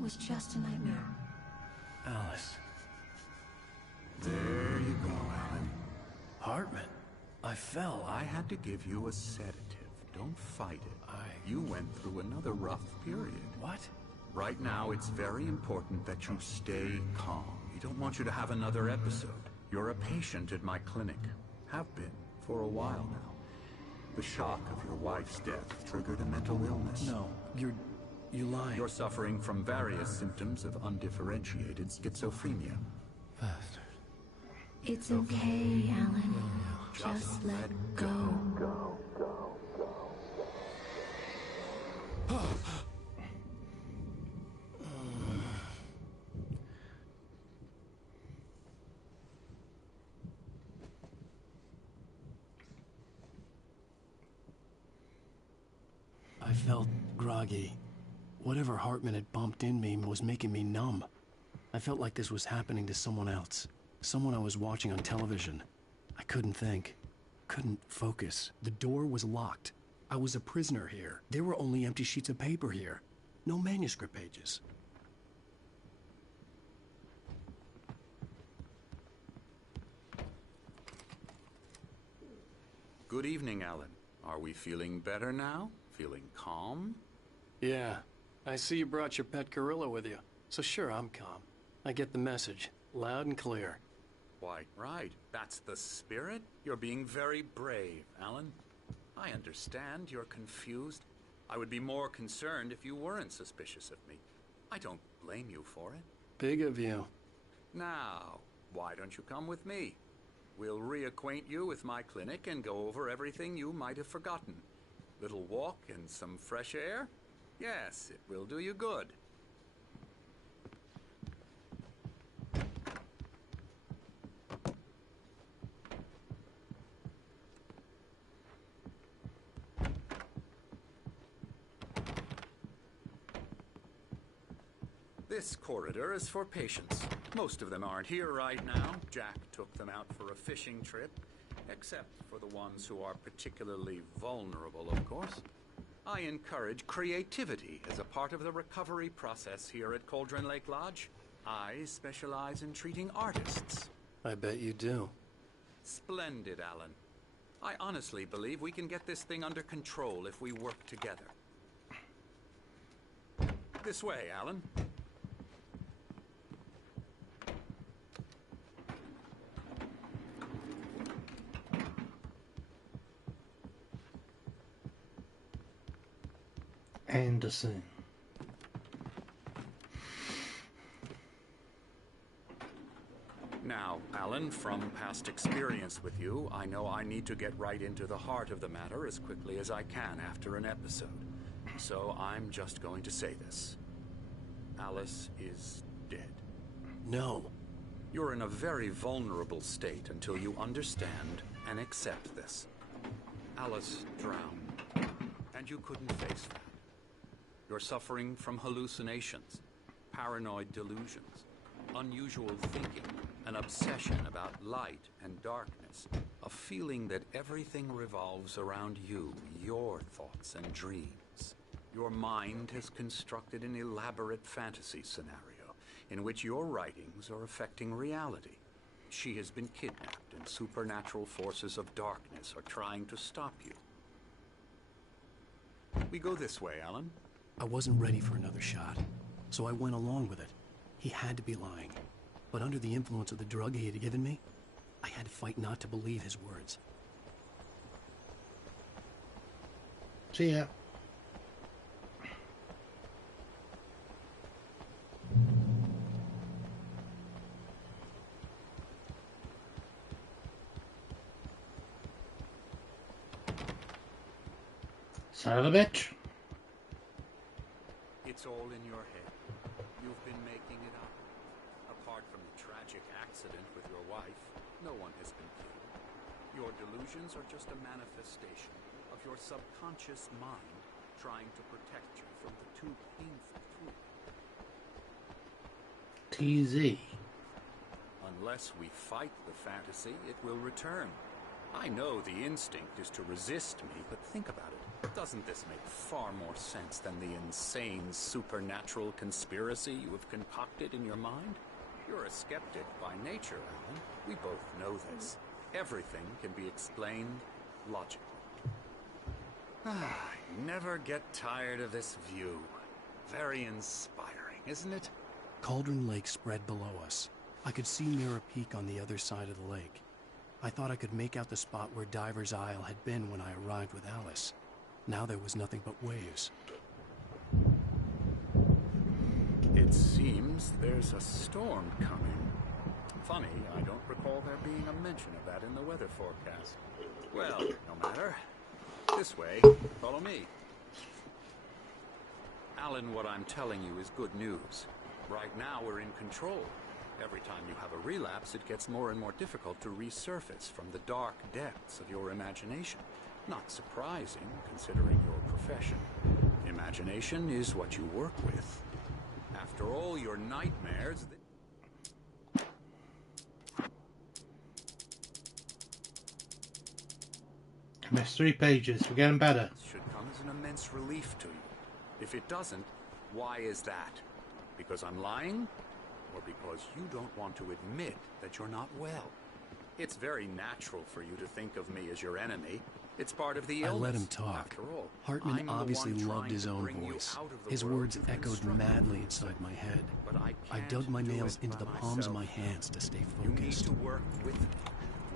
It was just a nightmare. Alice. There you go, Alan. Hartman. I fell. I had to give you a sedative. Don't fight it. You went through another rough period. What? Right now, it's very important that you stay calm. We don't want you to have another episode. You're a patient at my clinic. Have been for a while now. The shock of your wife's death triggered a mental illness. No, you're lying. You're suffering from various symptoms of undifferentiated schizophrenia. Bastard. It's okay, Alan. Just let go. I felt groggy. Whatever Hartman had bumped in me was making me numb. I felt like this was happening to someone else. Someone I was watching on television. I couldn't think. Couldn't focus. The door was locked. I was a prisoner here. There were only empty sheets of paper here. No manuscript pages. Good evening, Alan. Are we feeling better now? Feeling calm? Yeah. I see you brought your pet gorilla with you. So sure, I'm calm. I get the message. Loud and clear. Why, right. That's the spirit. You're being very brave, Alan. I understand you're confused. I would be more concerned if you weren't suspicious of me. I don't blame you for it. Big of you. Now, why don't you come with me? We'll reacquaint you with my clinic and go over everything you might have forgotten. Little walk and some fresh air? Yes, it will do you good. This corridor is for patients. Most of them aren't here right now. Jack took them out for a fishing trip, except for the ones who are particularly vulnerable, of course. I encourage creativity as a part of the recovery process here at Cauldron Lake Lodge. I specialize in treating artists. I bet you do. Splendid, Alan. I honestly believe we can get this thing under control if we work together. This way, Alan. Anderson. Now, Alan, from past experience with you, I know I need to get right into the heart of the matter as quickly as I can after an episode. So I'm just going to say this. Alice is dead. No. You're in a very vulnerable state until you understand and accept this. Alice drowned, and you couldn't face that. You're suffering from hallucinations, paranoid delusions, unusual thinking, an obsession about light and darkness, a feeling that everything revolves around you, your thoughts and dreams. Your mind has constructed an elaborate fantasy scenario in which your writings are affecting reality. She has been kidnapped and supernatural forces of darkness are trying to stop you. We go this way, Alan. I wasn't ready for another shot, so I went along with it. He had to be lying. But under the influence of the drug he had given me, I had to fight not to believe his words. See ya. Son of a bitch. It's all in your head. You've been making it up. Apart from the tragic accident with your wife, no one has been killed. Your delusions are just a manifestation of your subconscious mind trying to protect you from the too painful truth. TZ. Unless we fight the fantasy, it will return. I know the instinct is to resist me, but think about it. Doesn't this make far more sense than the insane supernatural conspiracy you have concocted in your mind? You're a skeptic by nature, Alan. We both know this. Everything can be explained logically. I never get tired of this view. Very inspiring, isn't it? Cauldron Lake spread below us. I could see Mirror Peak on the other side of the lake. I thought I could make out the spot where Diver's Isle had been when I arrived with Alice. Now there was nothing but waves. It seems there's a storm coming. Funny, I don't recall there being a mention of that in the weather forecast. Well, no matter. This way. Follow me. Alan, what I'm telling you is good news. Right now, we're in control. Every time you have a relapse, it gets more and more difficult to resurface from the dark depths of your imagination. Not surprising, considering your profession. Imagination is what you work with. After all your nightmares... Missed 3 pages. We're getting better. Should come as an immense relief to you. If it doesn't, why is that? Because I'm lying? Or because you don't want to admit that you're not well? It's very natural for you to think of me as your enemy. It's part of the illness. I let him talk. After all, Hartman I'm the obviously one loved trying his to own bring you voice. out of the His world words you've been echoed struggling madly with. inside my head. But I dug my nails into the palms of my hands to stay You need focused. to work with me.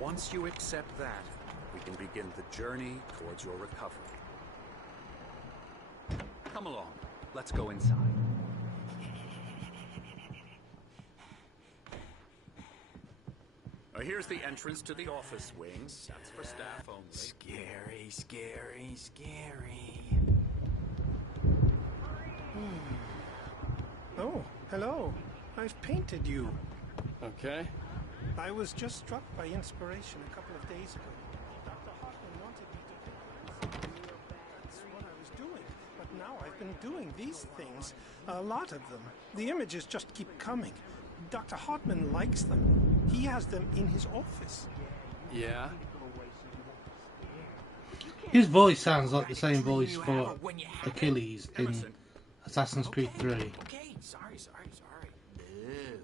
Once you accept that, we can begin the journey towards your recovery. Come along. Let's go inside. Here's the entrance to the office wings. That's for staff only. Scary, scary, scary. Oh, hello. I've painted you. Okay. I was just struck by inspiration a couple of days ago. Dr. Hartman wanted me to paint you. That's what I was doing. But now I've been doing these things. A lot of them. The images just keep coming. Dr. Hartman likes them. He has them in his office. Yeah? His voice sounds like the same voice for Achilles in Assassin's Creed 3. Okay, sorry. Ew.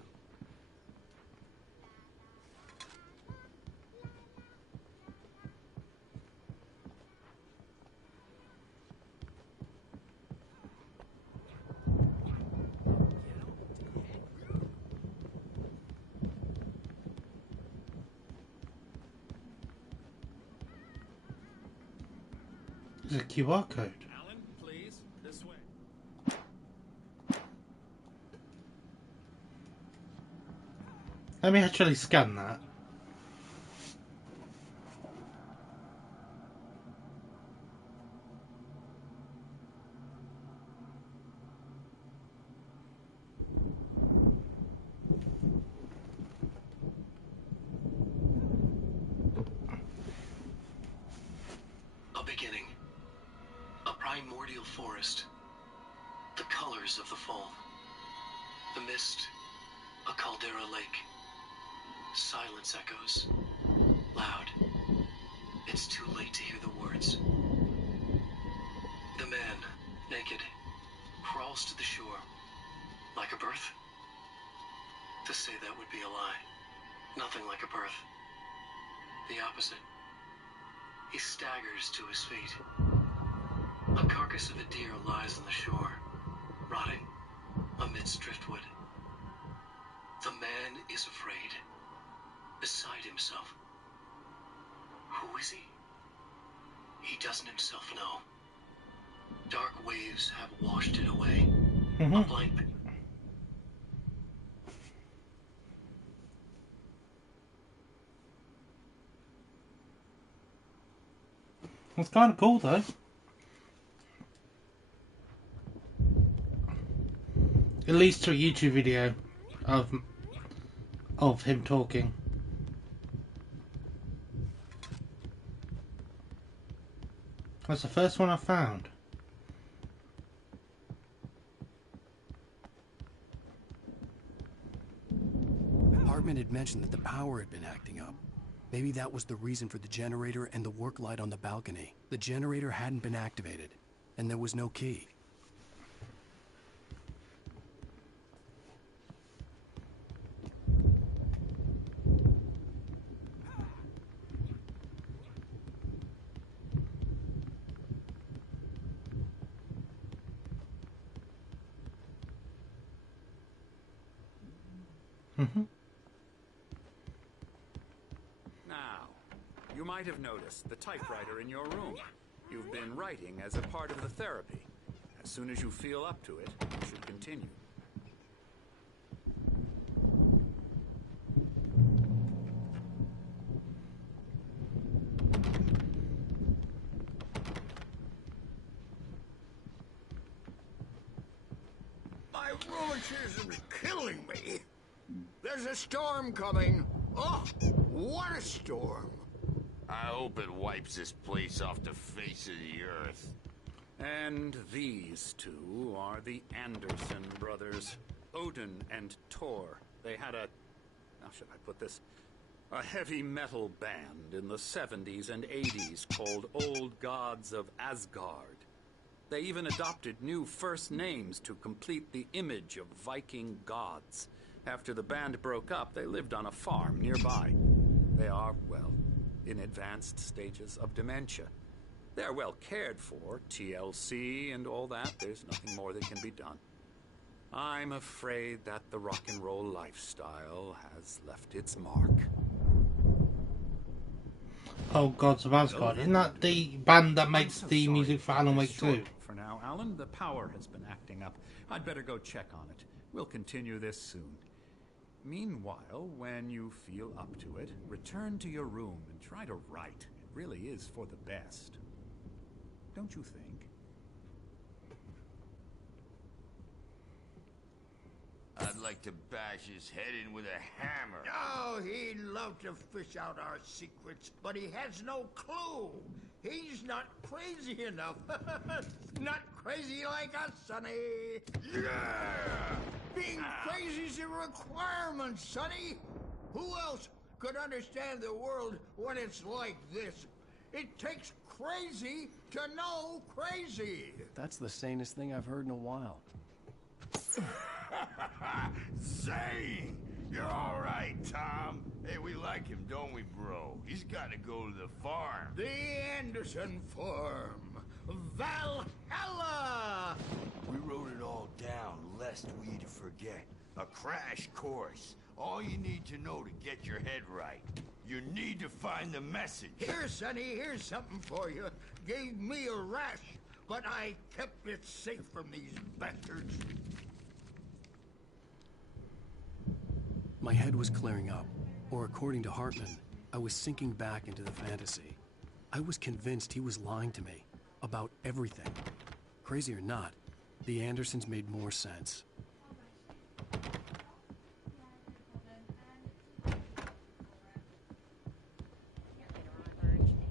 There's a QR code. Alan, please, this way. Let me actually scan that. A beginning. A primordial forest. The colors of the fall. The mist. A caldera lake. Silence echoes. Loud. It's too late to hear the words. The man, naked, crawls to the shore. Like a birth? To say that would be a lie. Nothing like a birth. The opposite. He staggers to his feet. A carcass of a deer lies on the shore, rotting amidst driftwood. The man is afraid, beside himself. Who is he? He doesn't himself know. Dark waves have washed it away. A blind... It's kind of cool though. It leads to a YouTube video of him talking. That's the first one I found. Hartman had mentioned that the power had been acting up. Maybe that was the reason for the generator and the work light on the balcony. The generator hadn't been activated, and there was no key. Now, you might have noticed the typewriter in your room. You've been writing as a part of the therapy. As soon as you feel up to it, you should continue. My rheumatism's killing me. There's a storm coming. Oh, what a storm. I hope it wipes this place off the face of the earth. And these two are the Anderson brothers, Odin and Tor. They had a, how should I put this, a heavy metal band in the 70s and 80s called Old Gods of Asgard. They even adopted new first names to complete the image of Viking gods. After the band broke up, they lived on a farm nearby. They are, well, in advanced stages of dementia. They're well cared for, TLC and all that. There's nothing more that can be done. I'm afraid that the rock and roll lifestyle has left its mark. Oh, Gods of Asgard. Isn't that the band that makes the music for Alan Wake 2? For now, Alan, the power has been acting up. I'd better go check on it. We'll continue this soon. Meanwhile, when you feel up to it, return to your room and try to write. It really is for the best. Don't you think? I'd like to bash his head in with a hammer. Oh, he'd love to fish out our secrets, but he has no clue. He's not crazy enough. Not crazy like us, Sonny. Yeah! Being crazy's a requirement, Sonny. Who else could understand the world when it's like this? It takes crazy to know crazy. That's the sanest thing I've heard in a while. Zane! You're all right, Tom. Hey, we like him, don't we, bro? He's got to go to the farm. The Anderson Farm. Valhalla! We wrote it all down, lest we'd forget. A crash course. All you need to know to get your head right. You need to find the message. Here, Sonny, here's something for you. Gave me a rash, but I kept it safe from these bastards. My head was clearing up, or according to Hartman, I was sinking back into the fantasy. I was convinced he was lying to me about everything. Crazy or not, the Andersons made more sense.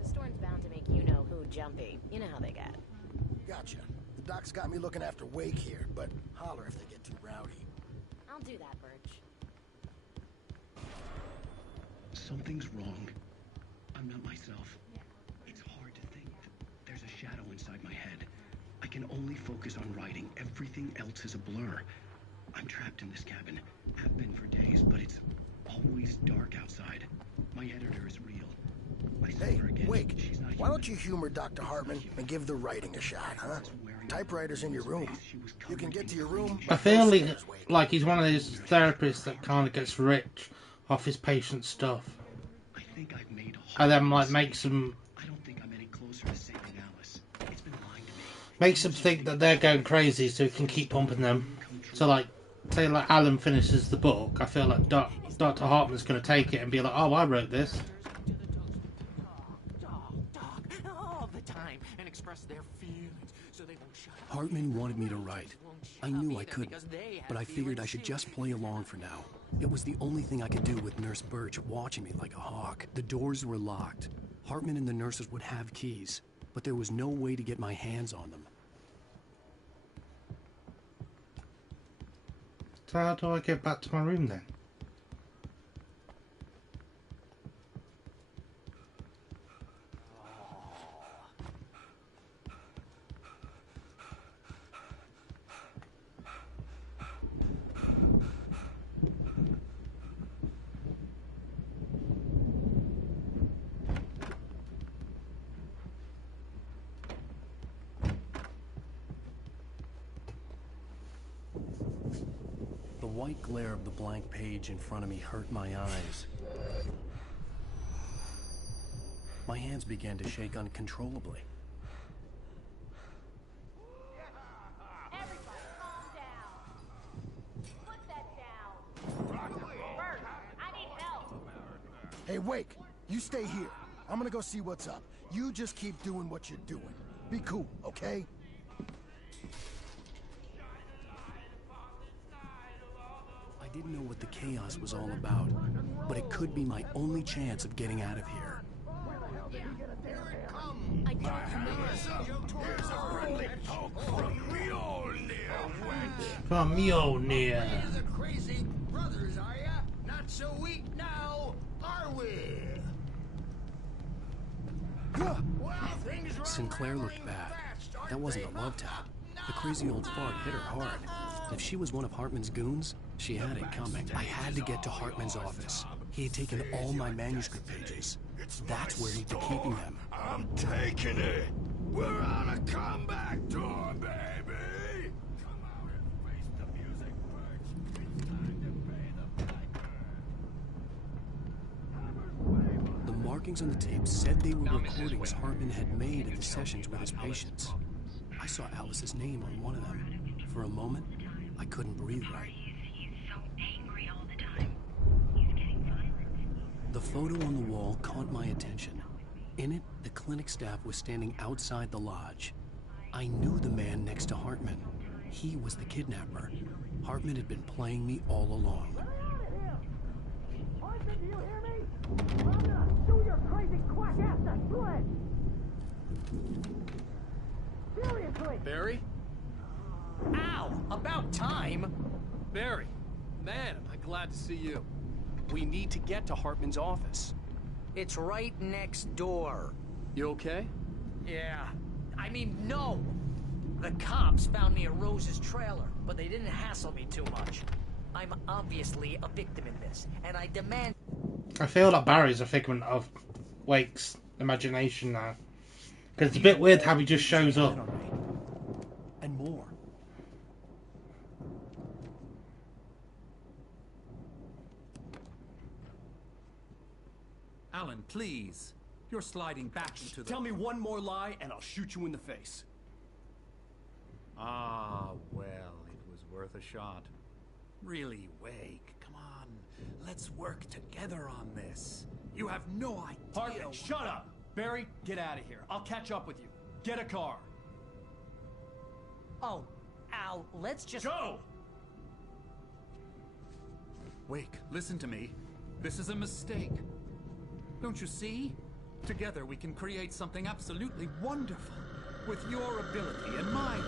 The storm's bound to make you-know-who jumpy. You know how they get. Gotcha. The doc's got me looking after Wake here, but holler if they get too rowdy. I'll do that, Birch. Something's wrong. I'm not myself. It's hard to think. There's a shadow inside my head. I can only focus on writing. Everything else is a blur. I'm trapped in this cabin. Have been for days, but it's always dark outside. My editor is real. I saw Hey, her again. Wake, She's not why human. don't you humor Dr. Hartman and give the writing a shot, huh? Typewriter's in your room. You can get to your room. I feel like he's one of those therapists that kind of gets rich off his patient's stuff. I think I've made And then like makes them I don't think I'm any closer to saving Alice. It's been lying to me. makes them think that they're going crazy so he can keep pumping them. So like say like Alan finishes the book, I feel like Dr. Hartman's gonna take it and be like, oh, I wrote this. All the time and express their feelings so they won't shut up. Hartman wanted me to write. I knew I couldn't, but I figured I should just play along for now. It was the only thing I could do with Nurse Birch watching me like a hawk. The doors were locked. Hartman and the nurses would have keys, but there was no way to get my hands on them. So how do I get back to my room then? white glare of the blank page in front of me hurt my eyes. My hands began to shake uncontrollably. Everybody calm down. Put that down. Bert, I need help. Hey, Wake, you stay here. I'm gonna go see what's up. You just keep doing what you're doing. Be cool, okay? I didn't know what the chaos was all about, but it could be my only chance of getting out of here. I don't know. From Mjolnir. You're the crazy brothers, are ya? Not so weak now, are we? Well, things run Sinclair looked rattling bad. fast, aren't That wasn't they, a love tap. The crazy old fart hit her hard. If she was one of Hartman's goons, she had it coming. I had to get to Hartman's office. He had taken all my manuscript pages. That's where he'd be keeping them. I'm taking it. We're on a comeback tour, baby. Come out and face the music first. It's time to pay the piper. The markings on the tape said they were recordings Hartman had made at the sessions with his patients. I saw Alice's name on one of them. For a moment, I couldn't breathe right. He's so angry all the time. He's getting violent. The photo on the wall caught my attention. In it, the clinic staff was standing outside the lodge. I knew the man next to Hartman. He was the kidnapper. Hartman had been playing me all along. Hartman, do you hear me? I'm gonna sue your crazy quack ass to shreds! Seriously! Barry? Ow! About time! Barry, man, am I glad to see you. We need to get to Hartman's office. It's right next door. You okay? Yeah. I mean, no! The cops found me at Rose's trailer, but they didn't hassle me too much. I'm obviously a victim in this, and I demand... I feel like Barry's a figment of Wake's imagination now. Because it's a bit weird how he just shows up. And more. Alan, please. You're sliding back into the... Tell me one more lie and I'll shoot you in the face. Ah, well, it was worth a shot. Really, Wake, come on. Let's work together on this. You have no idea... Hartman, shut up! Barry, get out of here. I'll catch up with you. Get a car. Oh, Al, let's just... Go! Wake, listen to me. This is a mistake. Don't you see? Together we can create something absolutely wonderful. With your ability and mine.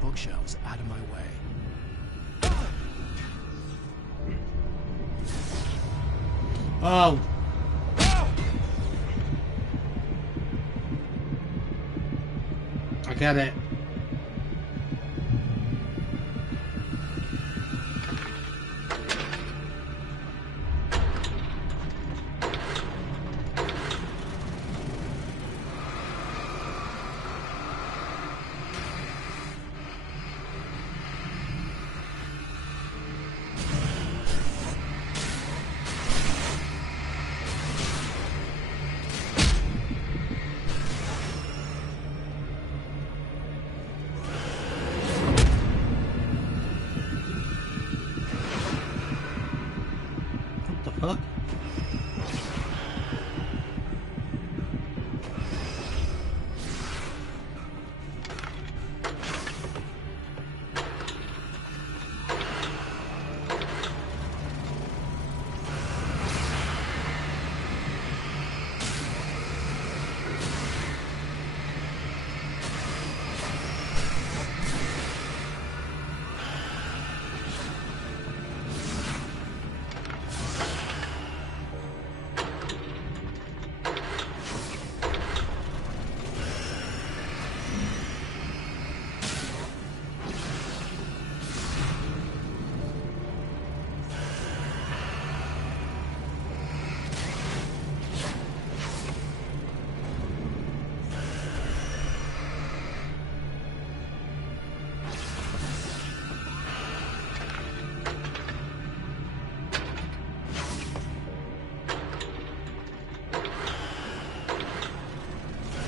Bookshelves out of my way. Oh. I get it.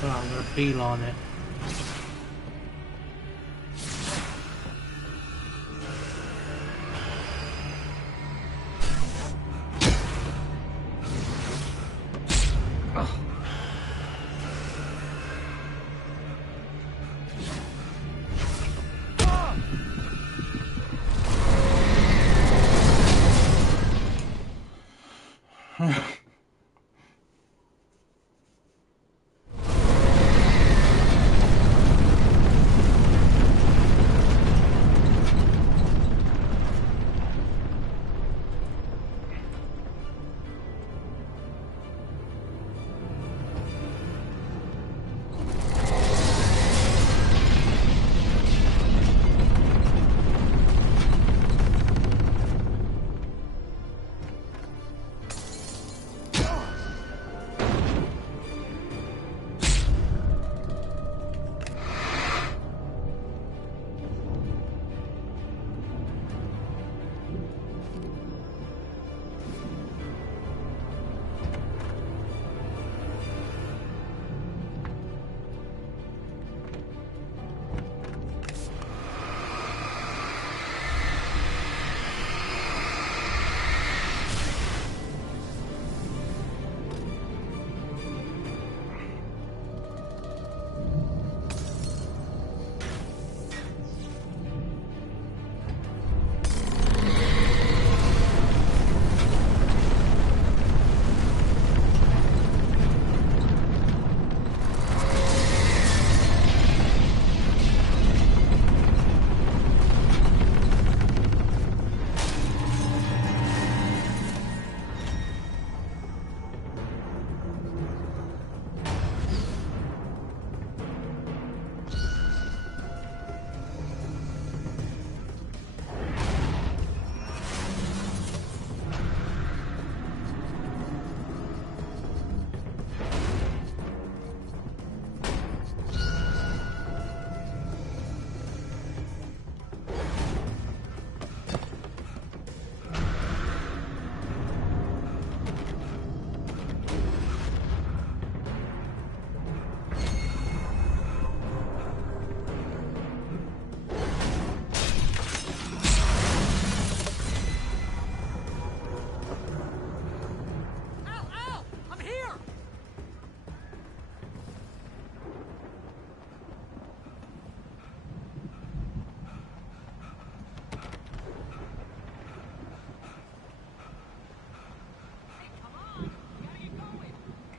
So I'm gonna beeline it.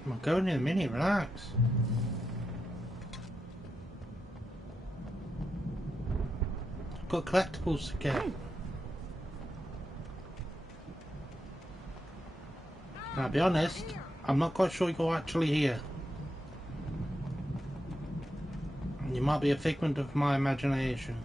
I'm going in a minute, relax. I've got collectibles to get. And I'll be honest, I'm not quite sure you're actually here. You might be a figment of my imagination.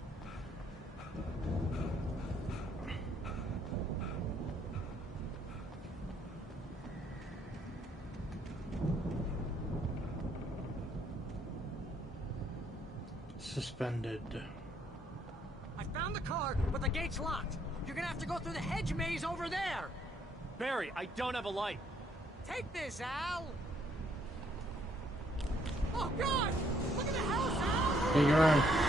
Suspended. I found the car, but the gate's locked. You're gonna have to go through the hedge maze over there. Barry, I don't have a light. Take this, Al. Oh, God! Look at the house, Al! Figure out.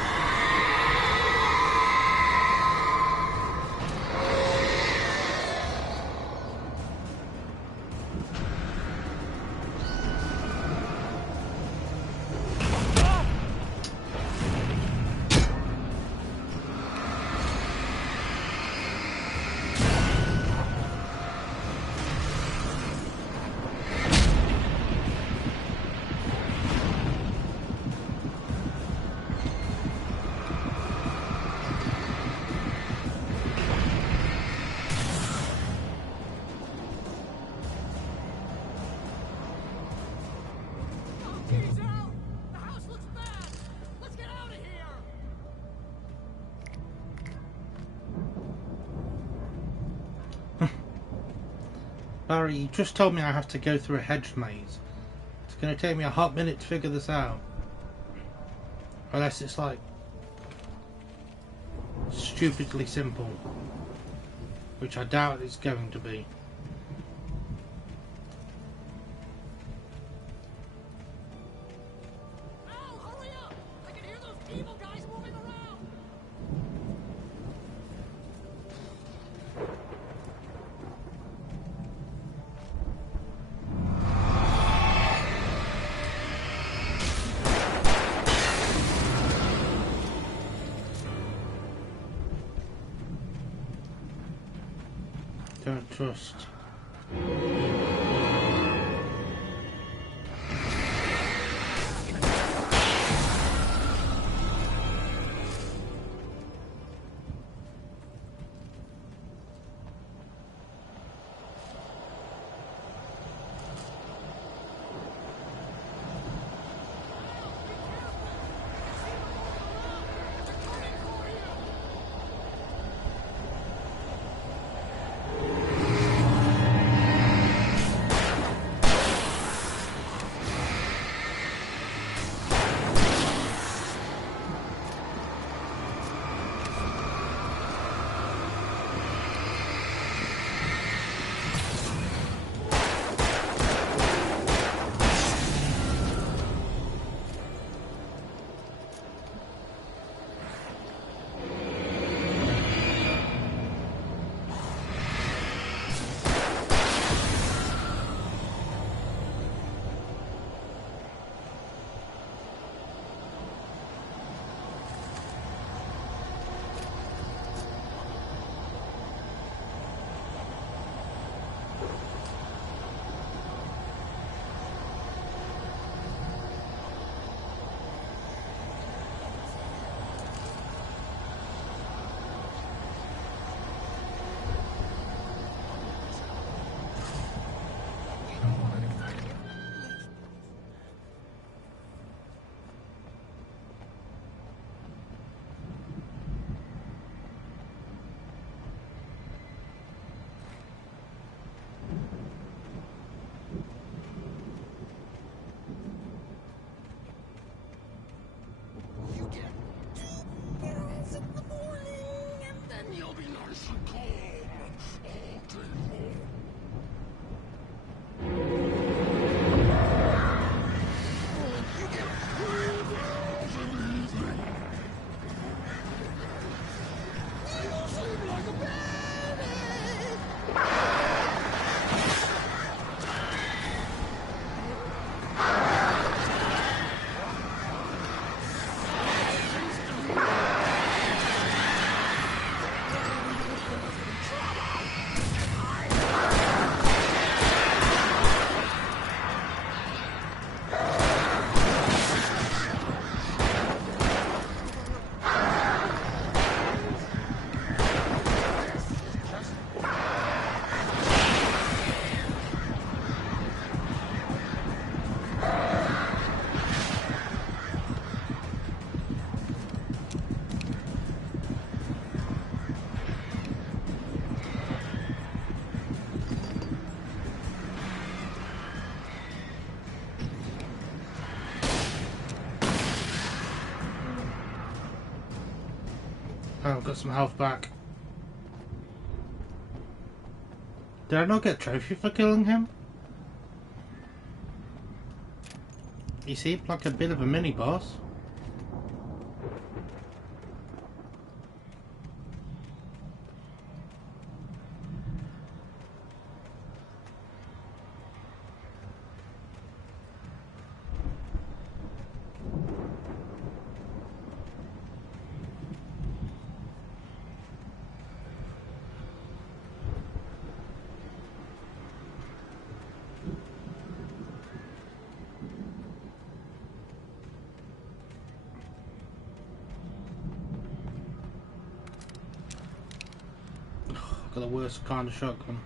Barry, you just told me I have to go through a hedge maze. It's going to take me a hot minute to figure this out. Unless it's like stupidly simple. Which I doubt it's going to be. trust. Oh, I've got some health back. Did I not get a trophy for killing him? He seemed like a bit of a mini-boss. Got the worst kind of shotgun.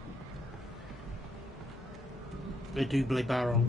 A double barrel.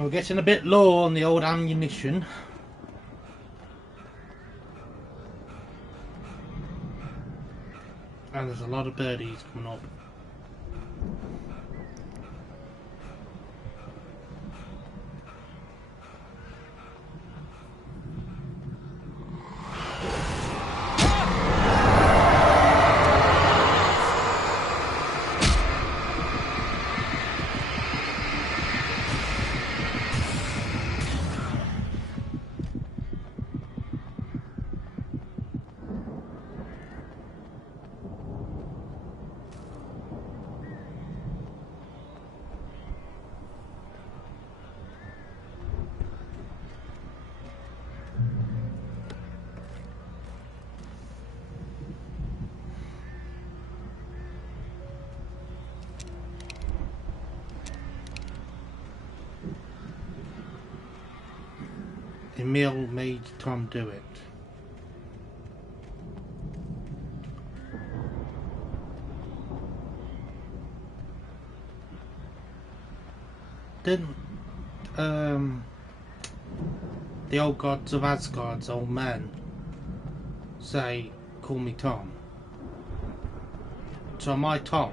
We're getting a bit low on the old ammunition. And there's a lot of birdies coming up. Emil made Tom do it. Didn't the old gods of Asgard's old man say, "Call me Tom"? So am I Tom?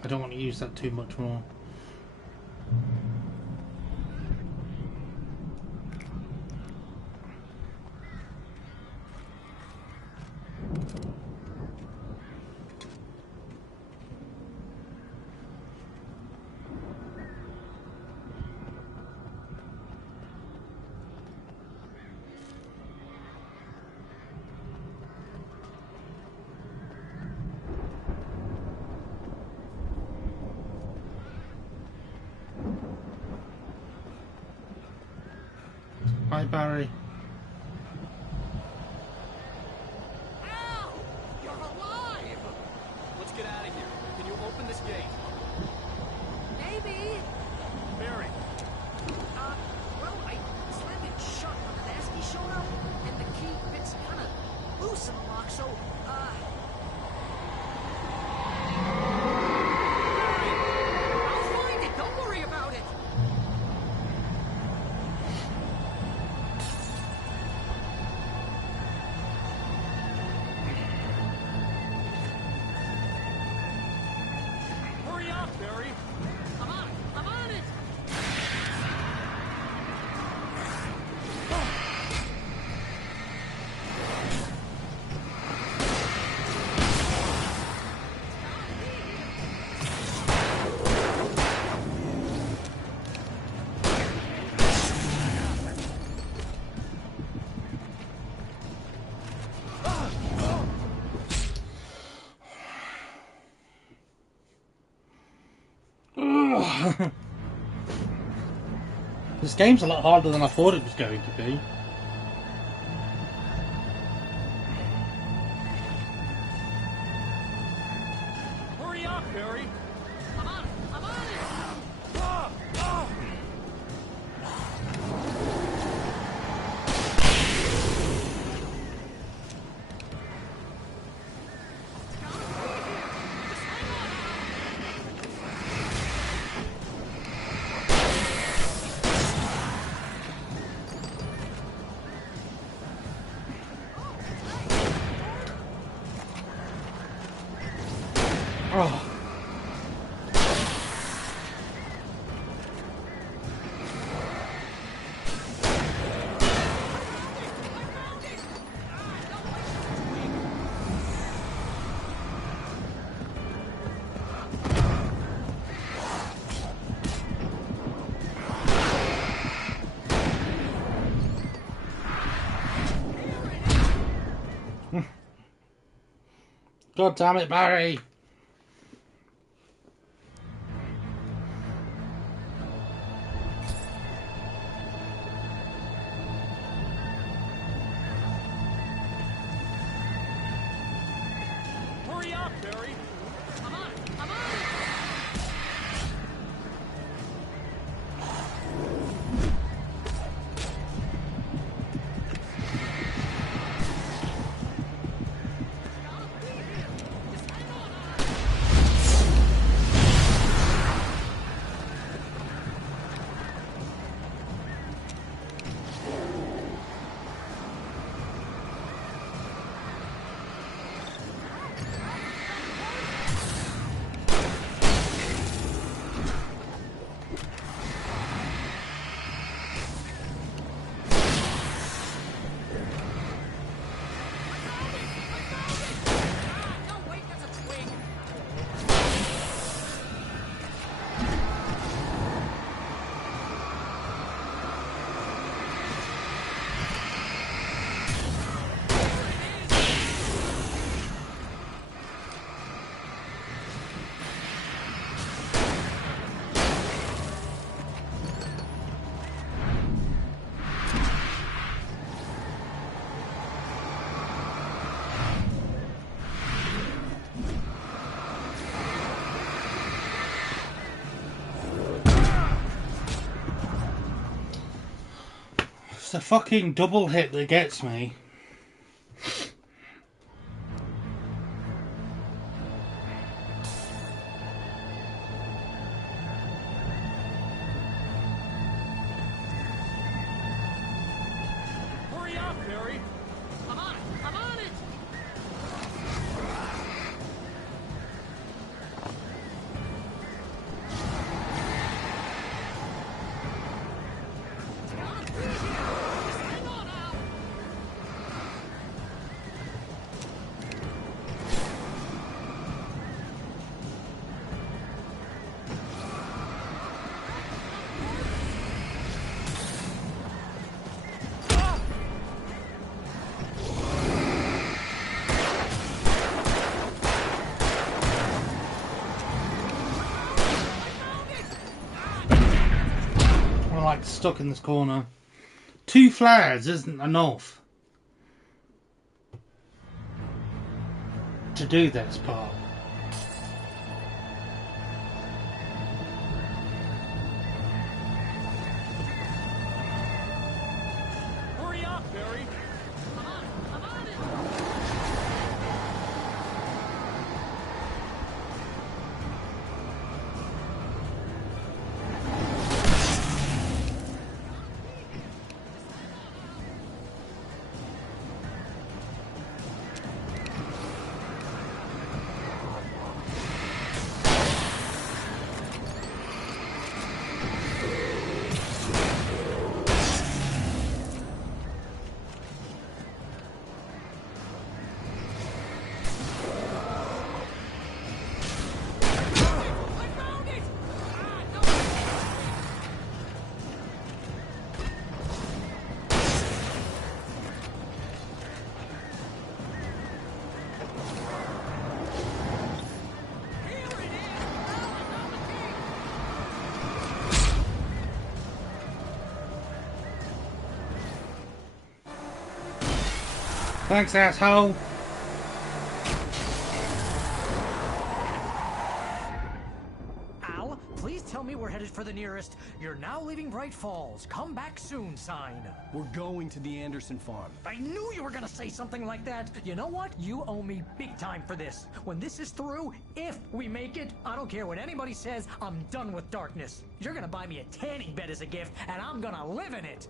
I don't want to use that too much more. Hi, Barry. Al! You're alive! Let's get out of here. Can you open this gate? Maybe. Barry. Well, I slammed it shut when the Nasty showed up, and the key fits kind of loose in the lock, so, I'll find it. Don't worry about it. Hurry up, Barry. I'm on it. I'm on it. This game's a lot harder than I thought it was going to be. Hurry up, Barry. I'm on it. I'm on it. Oh. God damn it, Barry! Hurry up, Barry. I'm on it. I'm on it. It's a fucking double hit that gets me. Hurry up, Barry! I'm on it! I'm on it! I'm like stuck in this corner. 2 flares isn't enough to do this part. Hurry up, Barry! I'm on it! I'm on it! Thanks, asshole. Al, please tell me we're headed for the nearest "You're now leaving Bright Falls. Come back soon" sign. We're going to the Anderson farm. I knew you were gonna say something like that. You know what? You owe me big time for this. When this is through, if we make it, I don't care what anybody says, I'm done with darkness. You're gonna buy me a tanning bed as a gift, and I'm gonna live in it.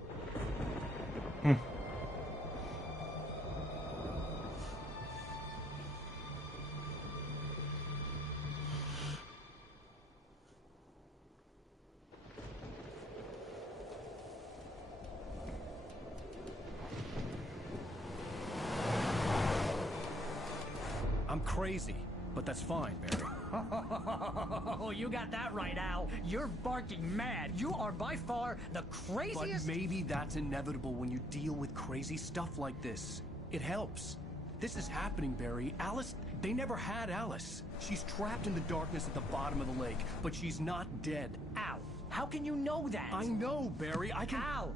I'm crazy, but that's fine, Barry. Oh, you got that right, Al. You're barking mad. You are by far the craziest. But maybe that's inevitable when you deal with crazy stuff like this. It helps. This is happening, Barry. Alice, they never had Alice. She's trapped in the darkness at the bottom of the lake, but she's not dead. Al, how can you know that? I know, Barry. I can... Al,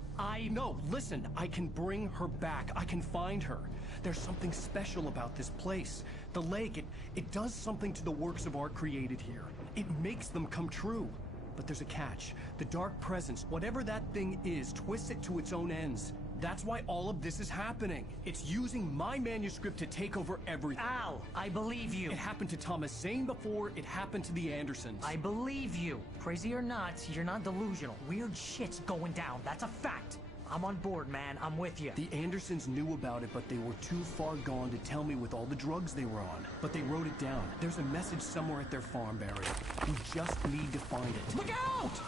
No, listen. I can bring her back. I can find her. There's something special about this place. The lake, it does something to the works of art created here. It makes them come true. But there's a catch. The dark presence, whatever that thing is, twists it to its own ends. That's why all of this is happening. It's using my manuscript to take over everything. Al, I believe you. It happened to Thomas Zane before, it happened to the Andersons. I believe you. Crazy or not, you're not delusional. Weird shit's going down. That's a fact. I'm on board, man. I'm with you. The Andersons knew about it, but they were too far gone to tell me with all the drugs they were on. But they wrote it down. There's a message somewhere at their farm, Barry. We just need to find it. Look out!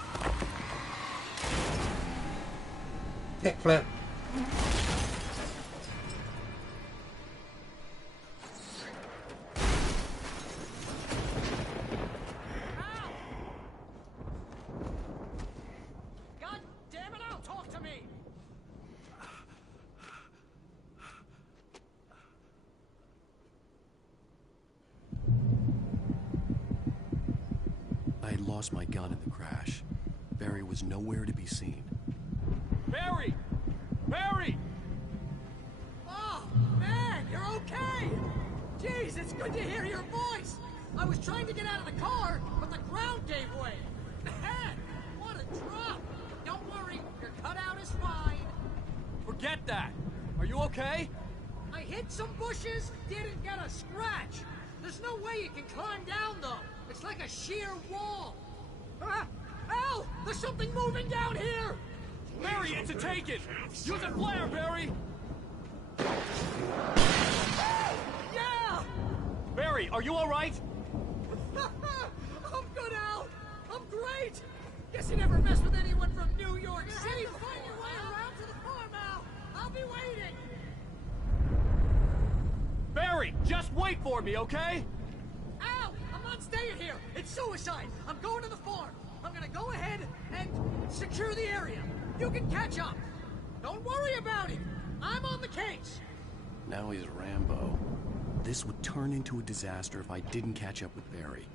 Kick flip. God damn it, Al, talk to me! I had lost my gun in the crash. Barry was nowhere to be seen. Barry! Barry! Oh, man, you're okay! Jeez, it's good to hear your voice! I was trying to get out of the car, but the ground gave way! Man, what a drop! Don't worry, your cutout is fine. Some bushes didn't get a scratch. There's no way you can climb down, though. It's like a sheer wall. Al! There's something moving down here! Barry, it's a take-it! Use a flare, Barry! Yeah! Barry, are you alright? I'm good, Al! I'm great! Guess you never mess with anyone from New York City! Find your way around to the farm, Al! I'll be waiting! Barry, just wait for me, okay? Al! I'm not staying here! It's suicide! I'm going to the farm! I'm gonna go ahead and secure the area. You can catch up. Don't worry about it. I'm on the case. Now he's Rambo. This would turn into a disaster if I didn't catch up with Barry.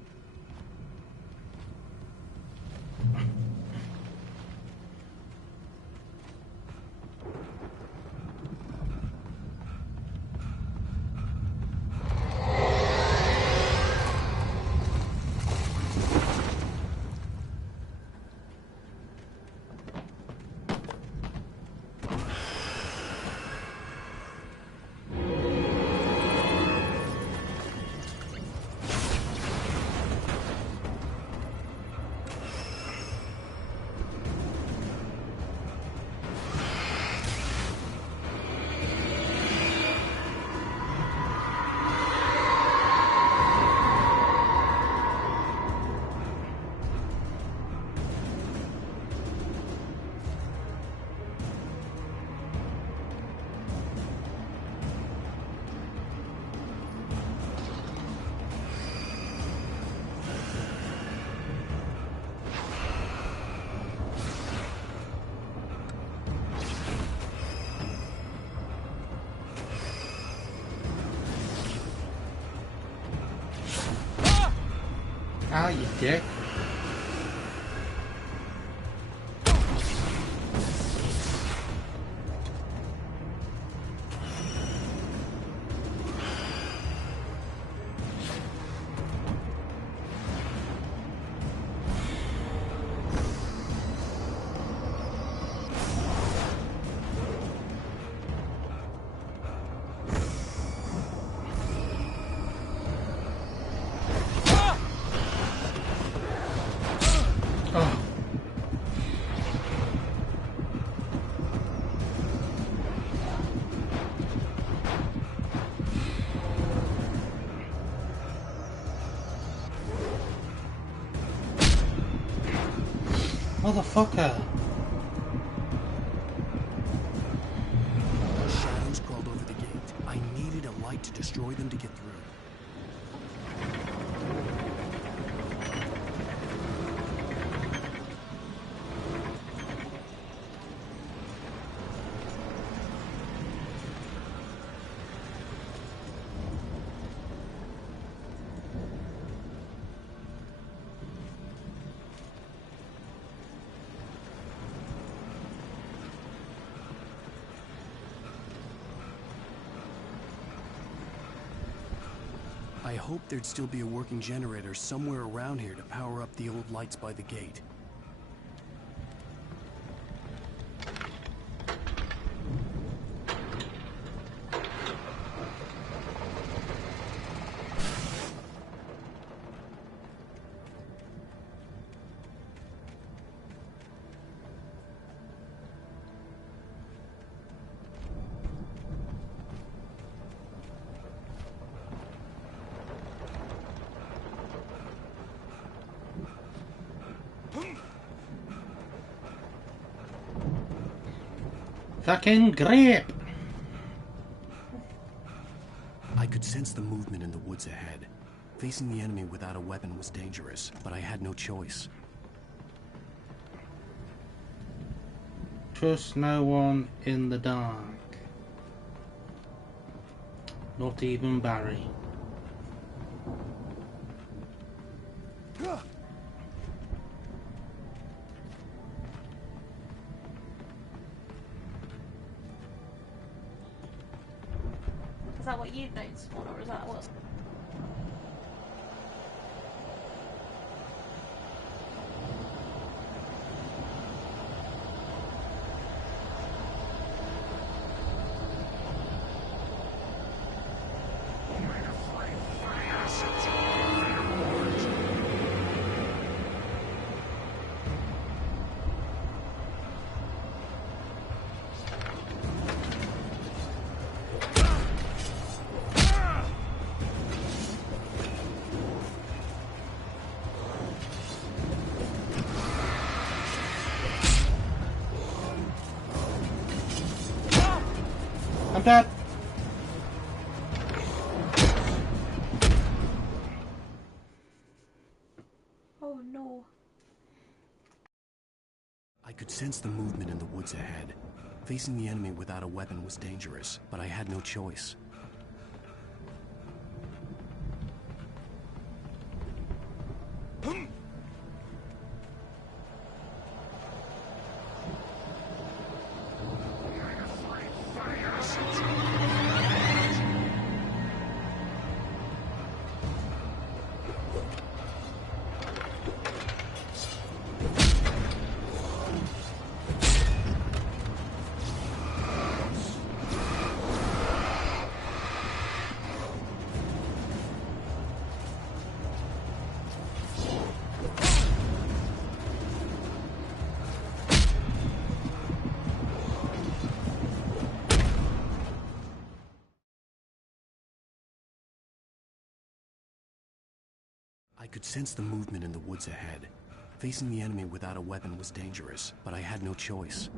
Ah, you dick. Motherfucker. Shadows crawled over the gate. I needed a light to destroy them to get through. I hoped there'd still be a working generator somewhere around here to power up the old lights by the gate. Fucking grip! I could sense the movement in the woods ahead. Facing the enemy without a weapon was dangerous, but I had no choice. Trust no one in the dark. Not even Barry. Is that what you've noticed, or is that what? I'm dead. Oh no. I could sense the movement in the woods ahead. Facing the enemy without a weapon was dangerous, but I had no choice. I could sense the movement in the woods ahead. Facing the enemy without a weapon was dangerous, but I had no choice.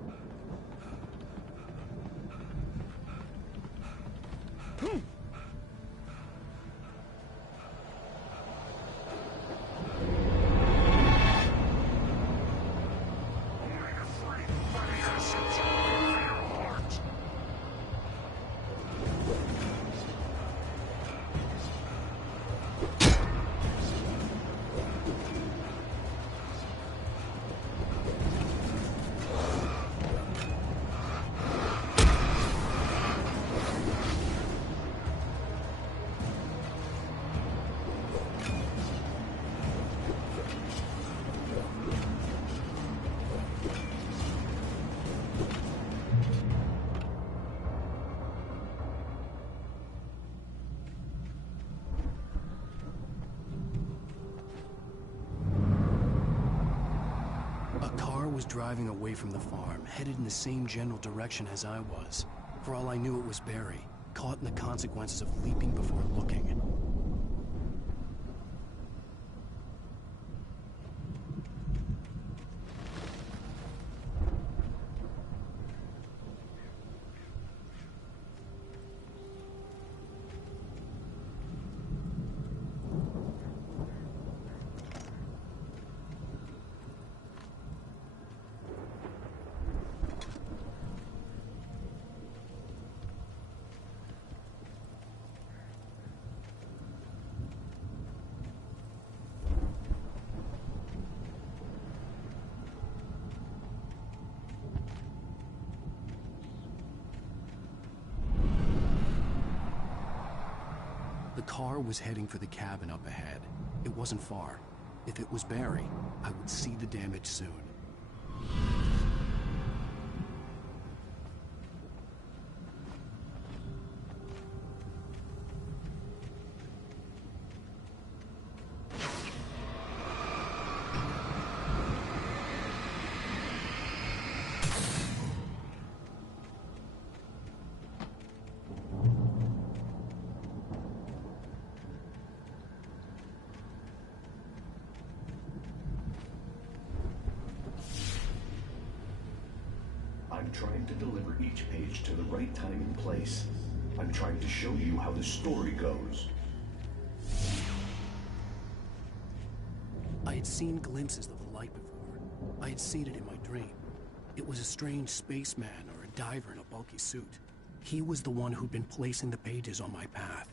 Was driving away from the farm, headed in the same general direction as I was. For all I knew, it was Barry, caught in the consequences of leaping before looking. The car was heading for the cabin up ahead. It wasn't far. If it was Barry, I would see the damage soon. I'm trying to deliver each page to the right time and place. I'm trying to show you how the story goes. I had seen glimpses of the light before. I had seen it in my dream. It was a strange spaceman or a diver in a bulky suit. He was the one who'd been placing the pages on my path.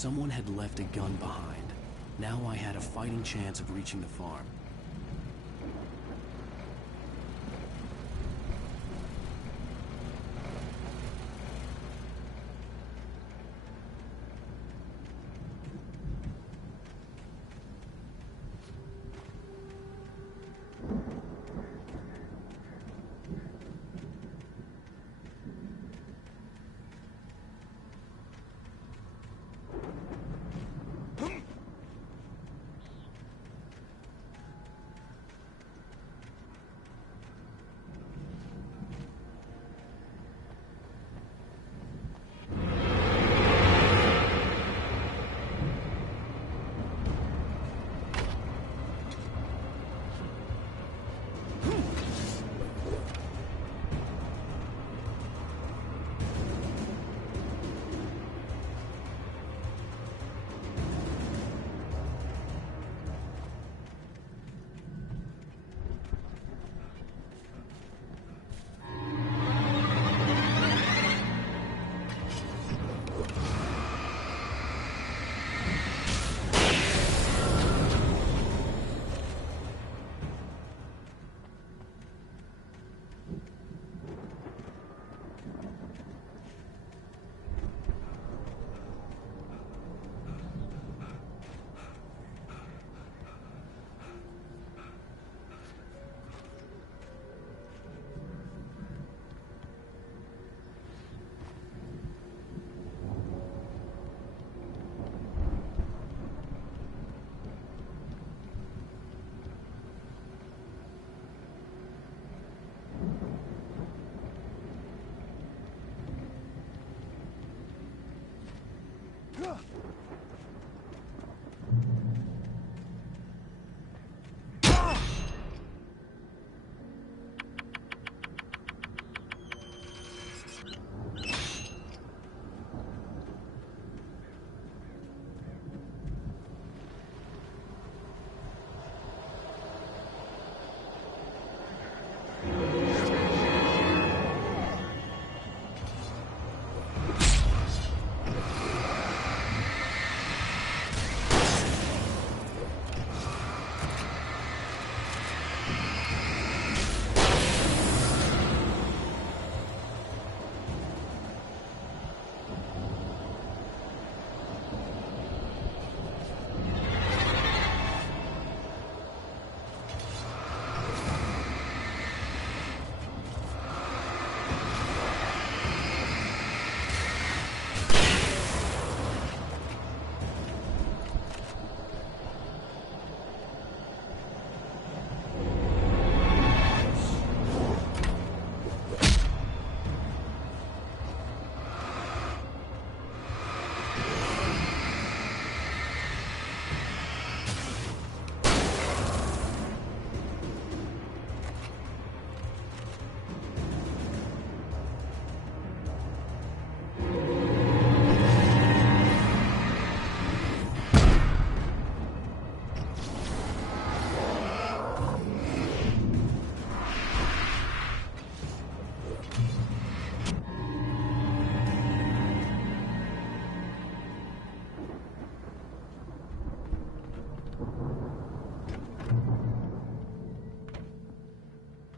Someone had left a gun behind. Now I had a fighting chance of reaching the farm.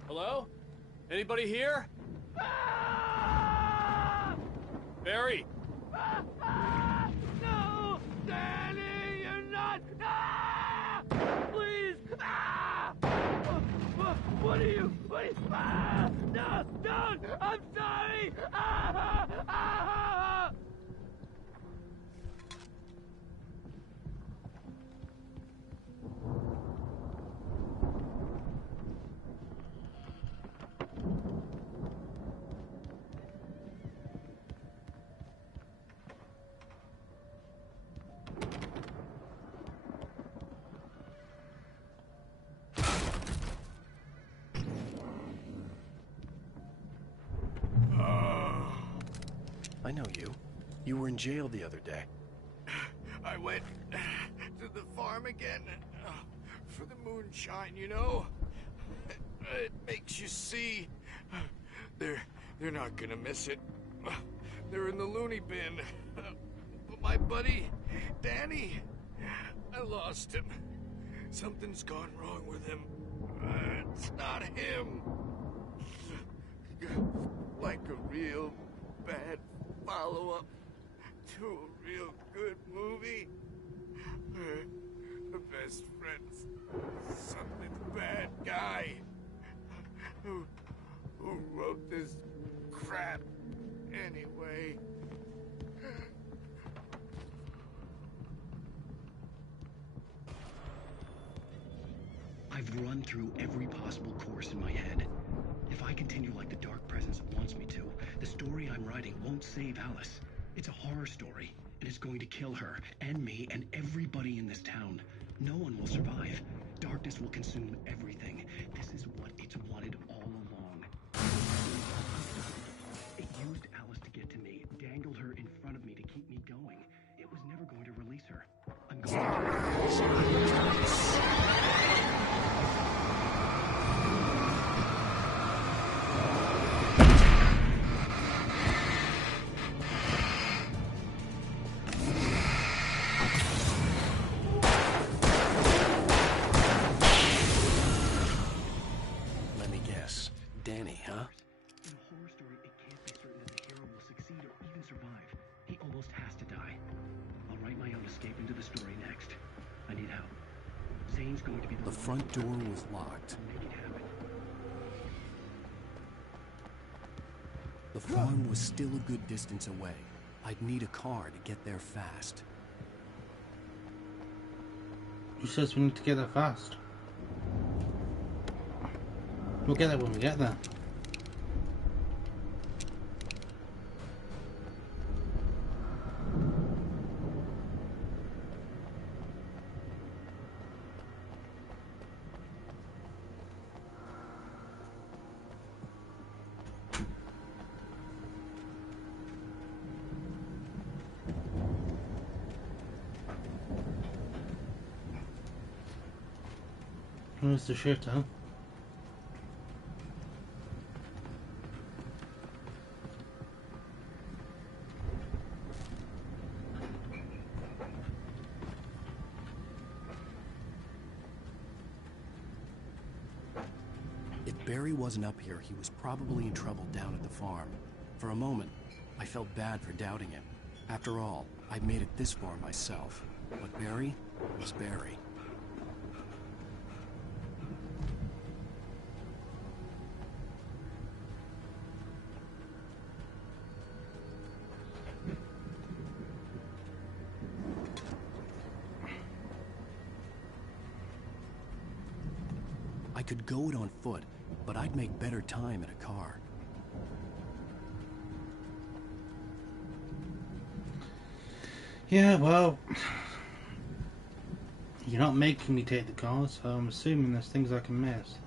Hello? Anybody here? Barry! No! Danny, you're not! Please! What are you? No! Don't! I'm sorry! I know you. You were in jail the other day. I went to the farm again for the moonshine, you know? It makes you see. They're not gonna miss it. They're in the loony bin. My buddy, Danny, I lost him. Something's gone wrong with him. It's not him. Like a real bad follow-up to a real good movie. The best friend's suddenly the bad guy who wrote this crap anyway. I've run through every possible course in my head. If I continue like the Dark Presence wants me to, the story I'm writing won't save Alice. It's a horror story, and it's going to kill her, and me, and everybody in this town. No one will survive. Darkness will consume everything. This is what it's wanted all along. It used Alice to get to me, dangled her in front of me to keep me going. It was never going to release her. I'm going to... Danny, huh? In a horror story, it can't be certain that the hero will succeed or even survive. He almost has to die. I'll write my own escape into the story next. I need help. Zane's going to be the front door was locked. Make it happen. The farm was still a good distance away. I'd need a car to get there fast. Who says we need to get there fast? We'll get there when we get there. Where's the shift, huh? If Barry wasn't up here, he was probably in trouble down at the farm. For a moment, I felt bad for doubting him. After all, I'd made it this far myself. But Barry was Barry. I could go it on foot, but I'd make better time in a car. Yeah, well, you're not making me take the car, so I'm assuming there's things I can miss.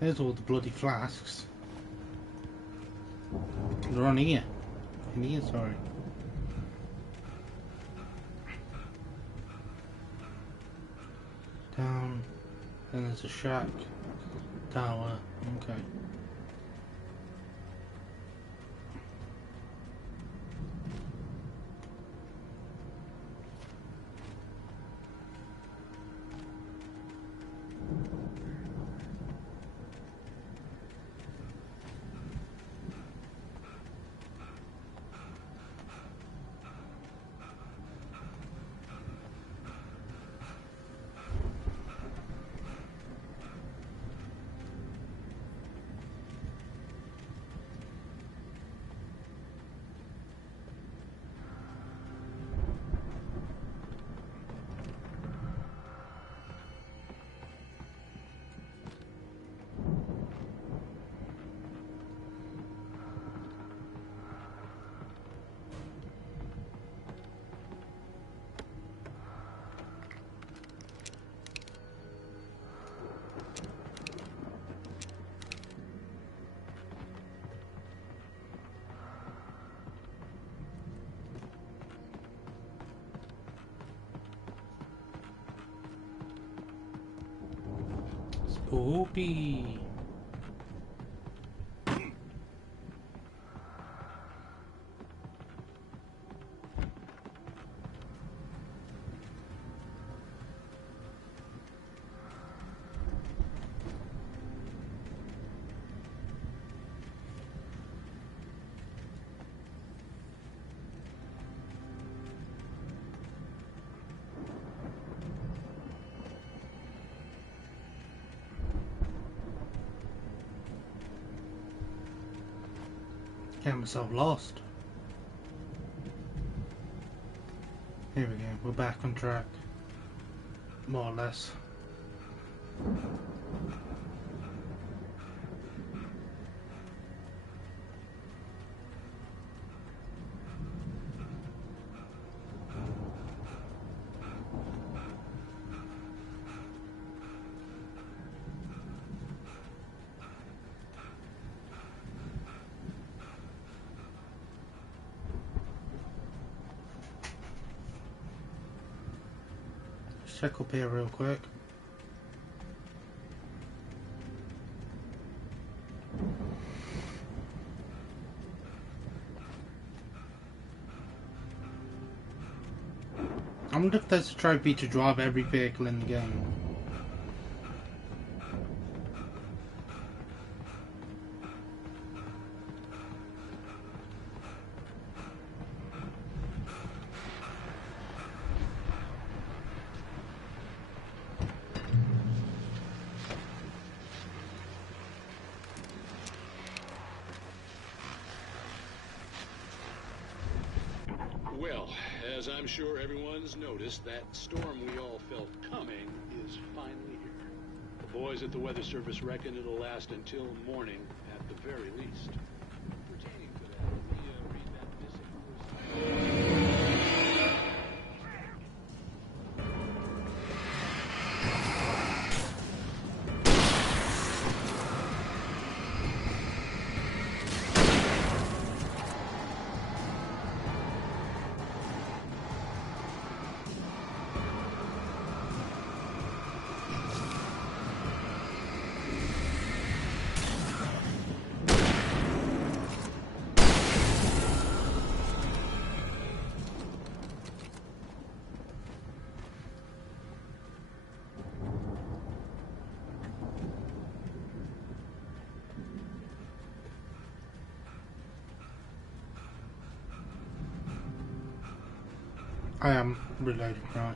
There's all the bloody flasks. They're on here. In here, sorry. Down. Then there's a shack. Tower. Okay. Oopie. Get myself lost. Here we go, we're back on track. More or less. Check up here real quick. I wonder if there's a trophy to drive every vehicle in the game. Well, as I'm sure everyone's noticed, that storm we all felt coming is finally here. The boys at the Weather Service reckon it'll last until morning at the very least. Pertaining to that, read that missing person. I am reloading, right.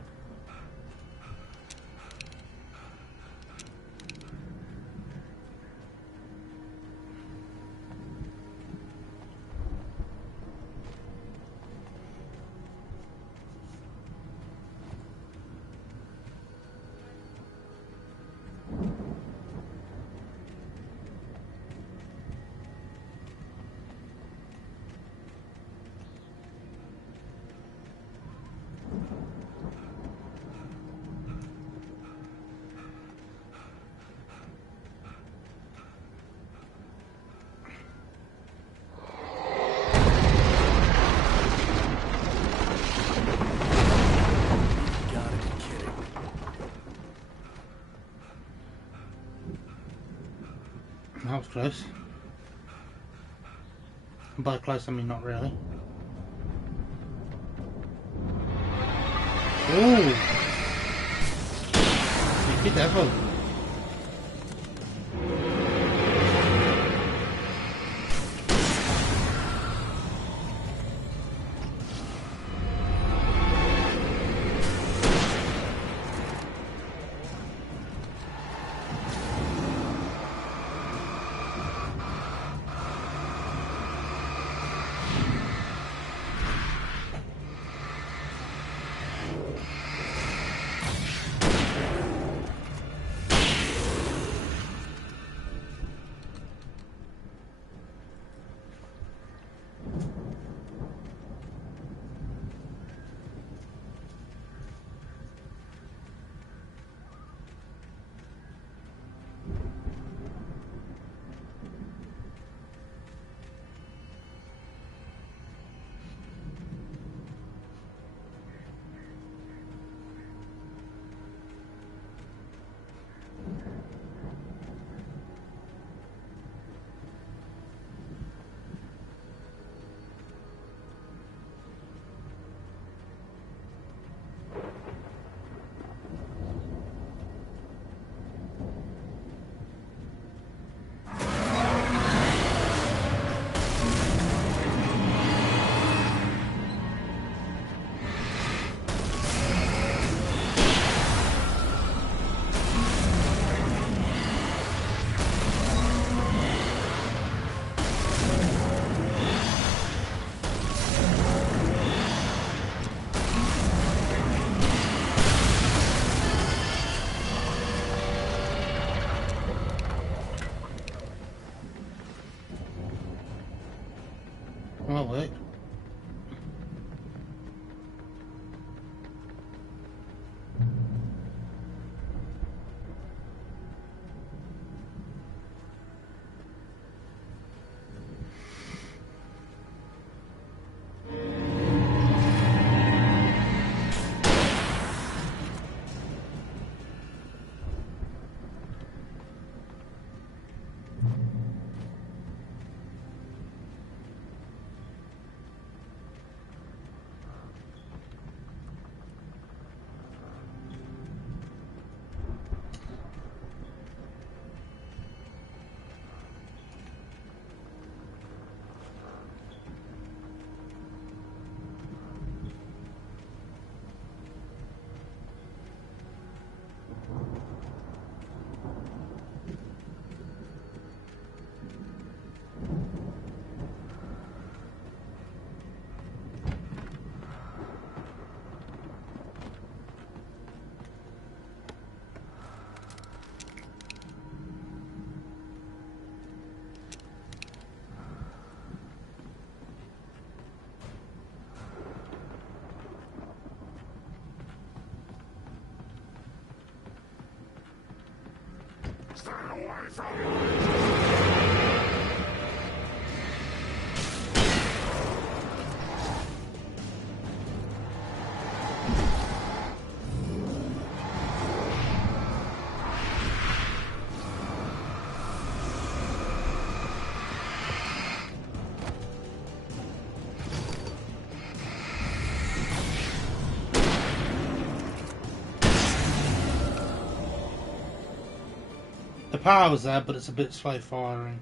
That was close. By close I mean not really. Ooh! Sneaky devil. The power's there, but it's a bit slow firing.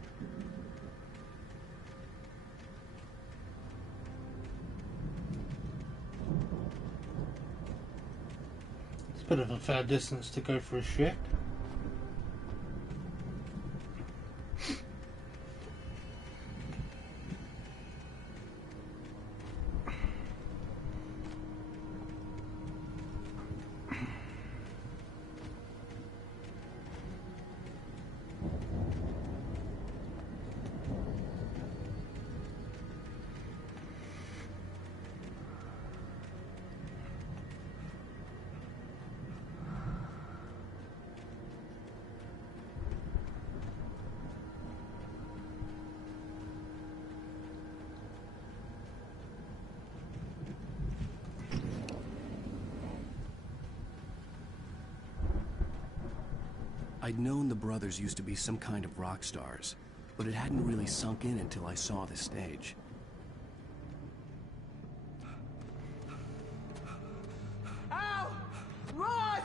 It's a bit of a fair distance to go for a ship. I'd known the brothers used to be some kind of rock stars, but it hadn't really sunk in until I saw the stage. Ow! Run!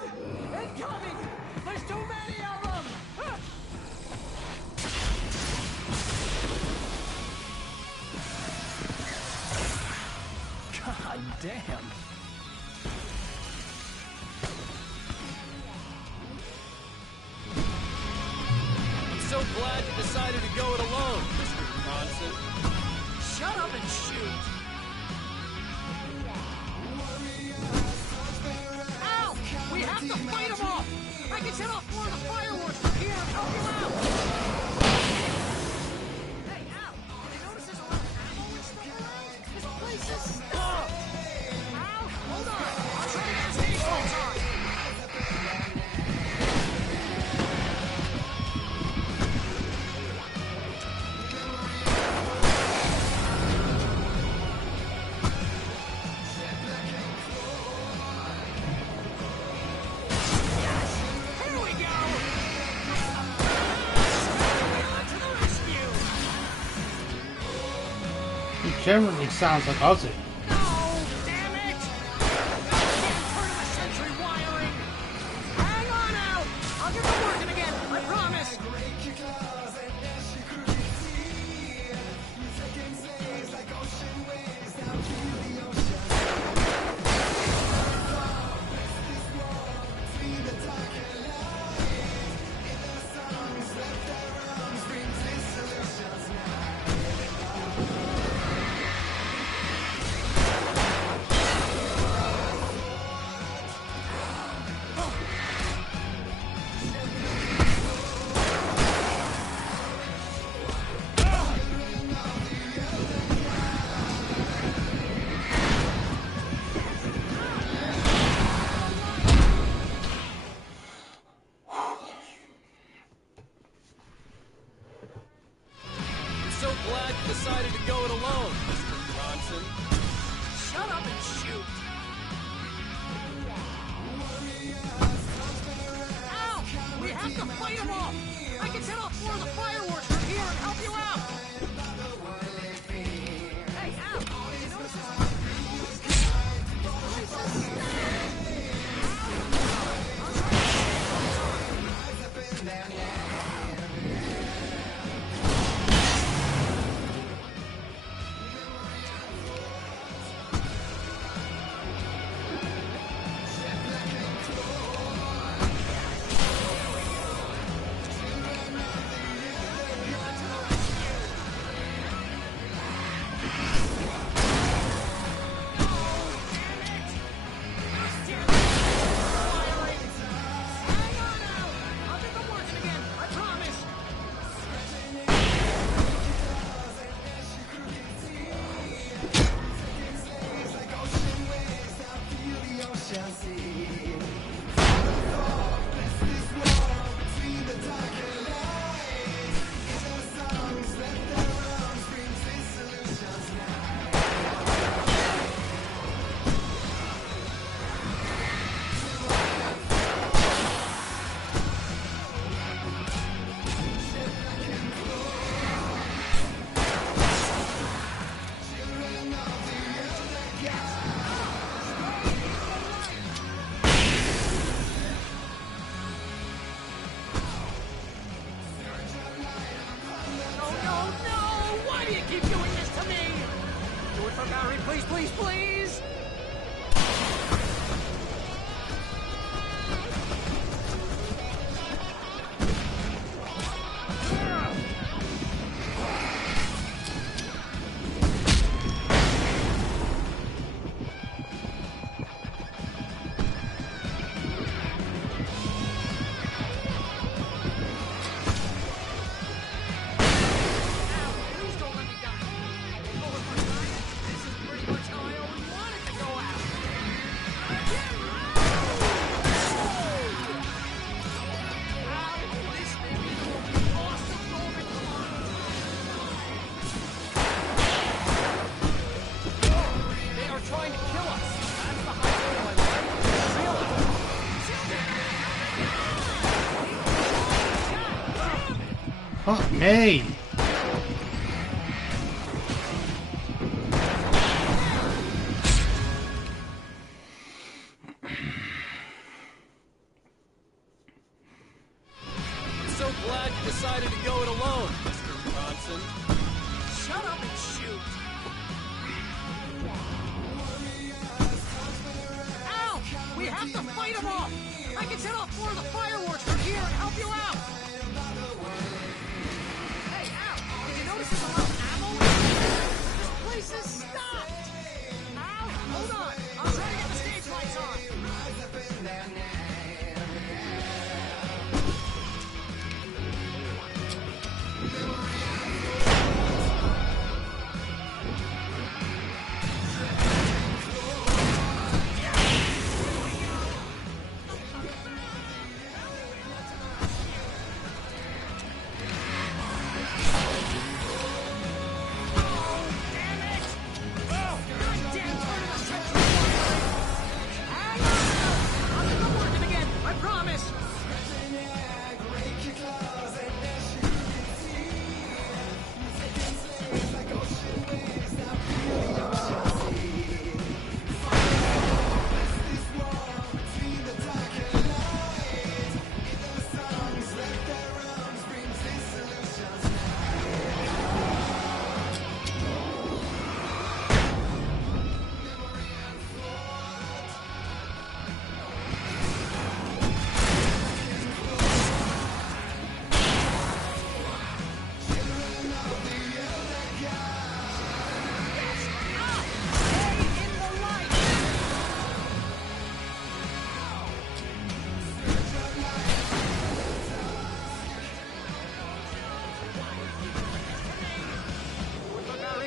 Incoming! There's too many of them! God damn! So glad you decided to go it alone, Mr. Bronson. Shut up and shoot! Ow! We have to fight them off! I can set off more of the fireworks from here and help you out! Hey, Al! You notice there's a lot of ammo and stuff around? This place is stuck! Al, hold on! I'll try to get the stage lights on! Generally sounds like Ozzy. Hang on out! I'll get them working again, I promise! So glad you decided to go it alone, Mr. Bronson. Shut up and shoot! Ow! We have to fight them off! I can set off more of the fireworks from here and help you out! Hey, Al! You notice there's a lot of ammo and stuff around? Fuck me! I'm so glad you decided to go it alone, Mr. Bronson. Shut up and shoot! Al! We have to fight them off! I can set off more of the fireworks from here and help you out! Hey, Al! Did you notice there's a lot of ammo in here? This place is stopped! Al, hold on! I'll try to get the stage lights on! I promise!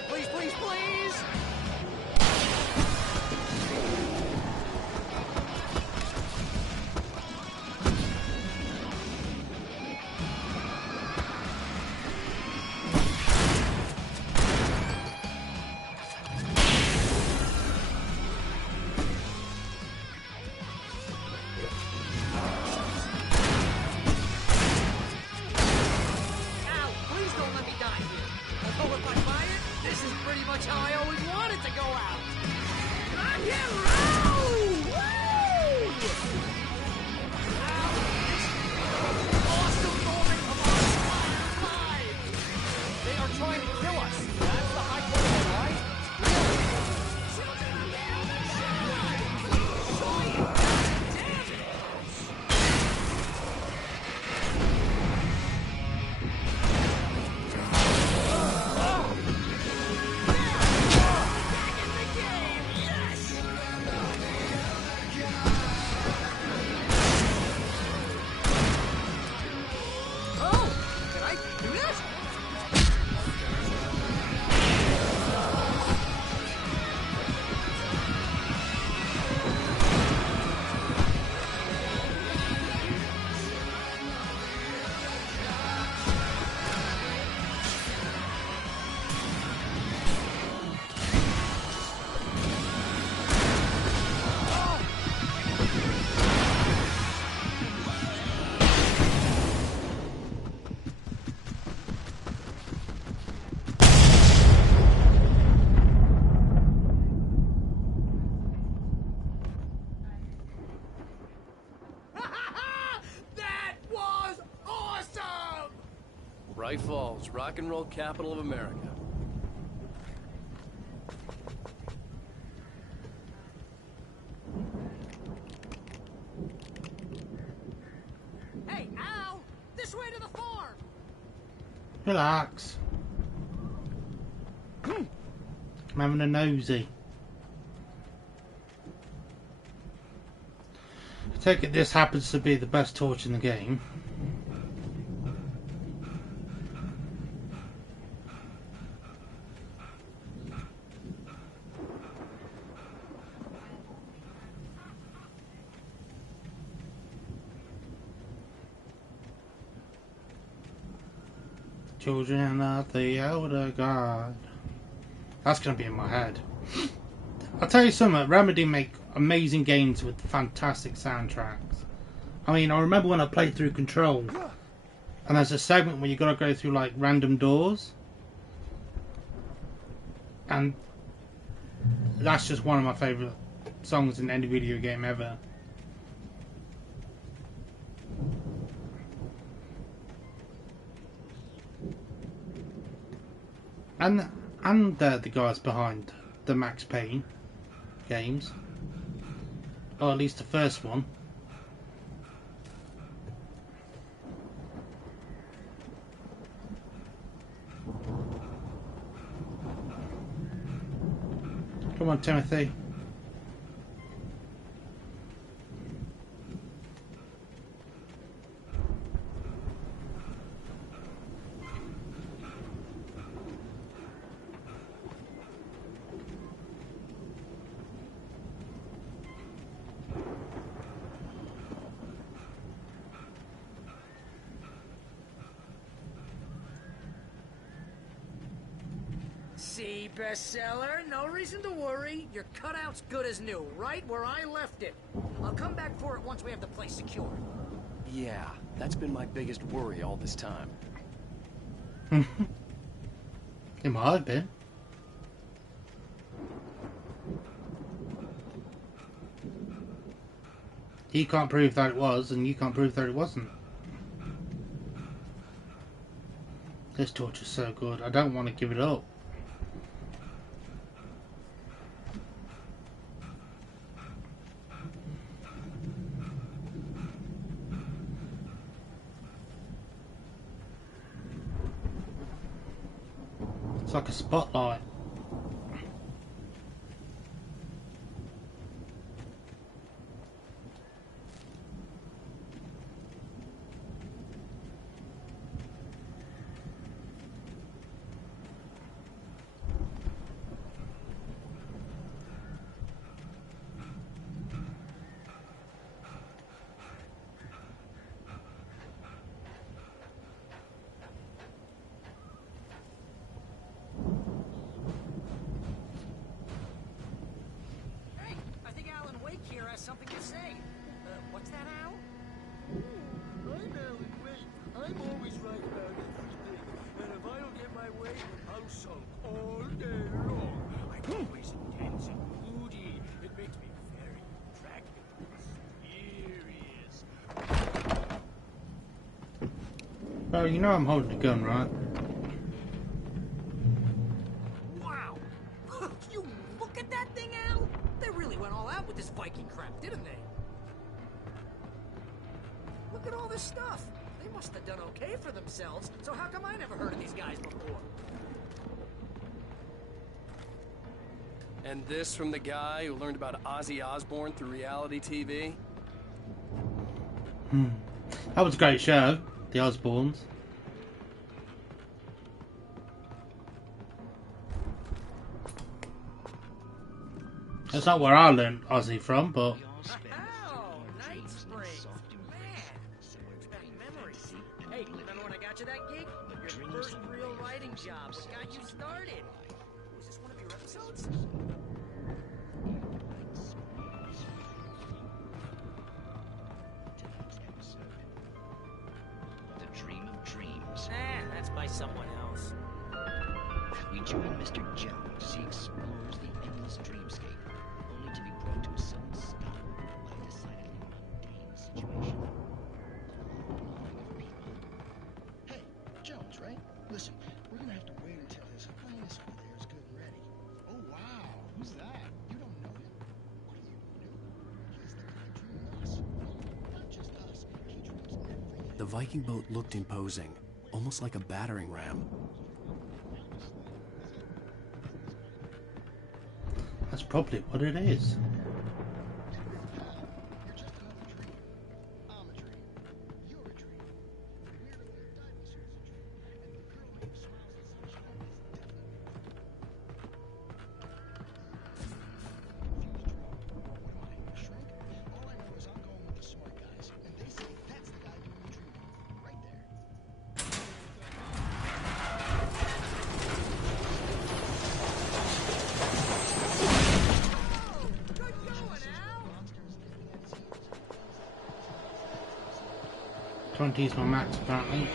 Please, please, please! Al, please don't let me die here. Although if I buy it, this is pretty much how I always wanted to go out. Rock and roll! Woo! Al, this is the awesome moment of our entire lives. They are trying to kill us. That's the high point of it, right? Oh, can I do this? That was awesome! Bright Falls, rock and roll capital of America. Hey, Al! This way to the farm! Relax. I'm having a nosy. I take it this happens to be the best torch in the game. Children of the elder god. That's going to be in my head. I'll tell you something, Remedy make amazing games with fantastic soundtracks. I mean, I remember when I played through Control, And there's a segment where you got to go through like random doors, and that's just one of my favourite songs in any video game ever. And they're the guys behind the Max Payne games, or at least the first one. Come on, Timothy. See, bestseller, no reason to worry. Your cutout's good as new, right where I left it. I'll come back for it once we have the place secured. Yeah, that's been my biggest worry all this time. It might have been. He can't prove that it was, and you can't prove that it wasn't. This torch is so good. I don't want to give it up. It's like a spotlight. Something to say. What's that, Al? I'm Alan Wake. I'm always right about everything. And if I don't get my way, I'll sulk all day long. I'm always intense and moody. It makes me very attractive and mysterious. Well, you know I'm holding a gun, right? Wow! You look at that thing, Al! They really went all out with this Viking crap, didn't they? Look at all this stuff. They must have done okay for themselves, so how come I never heard of these guys before? And this from the guy who learned about Ozzy Osbourne through reality TV? That was a great show, the Osbournes. That's not where I learned Ozzy from, but... Oh, Night Spring. Man, that memory. Hey, remember when I got you that gig? Your first real writing job. What got you started? Was this one of your episodes? The Dream of Dreams. That's by someone else. We join Mr. Jones as he explores the endless dreamscape, only to be brought to a sudden stop by a decidedly mundane situation. Hey, Jones, right? Listen, we're gonna have to wait until his highness over there is good and ready. Oh, wow. Who's that? You don't know him? What are you, new? He's the guy dreaming us. Not just us. He dreams everything. The Viking boat looked imposing, almost like a battering ram. That's probably what it is. Trying to use my max apparently.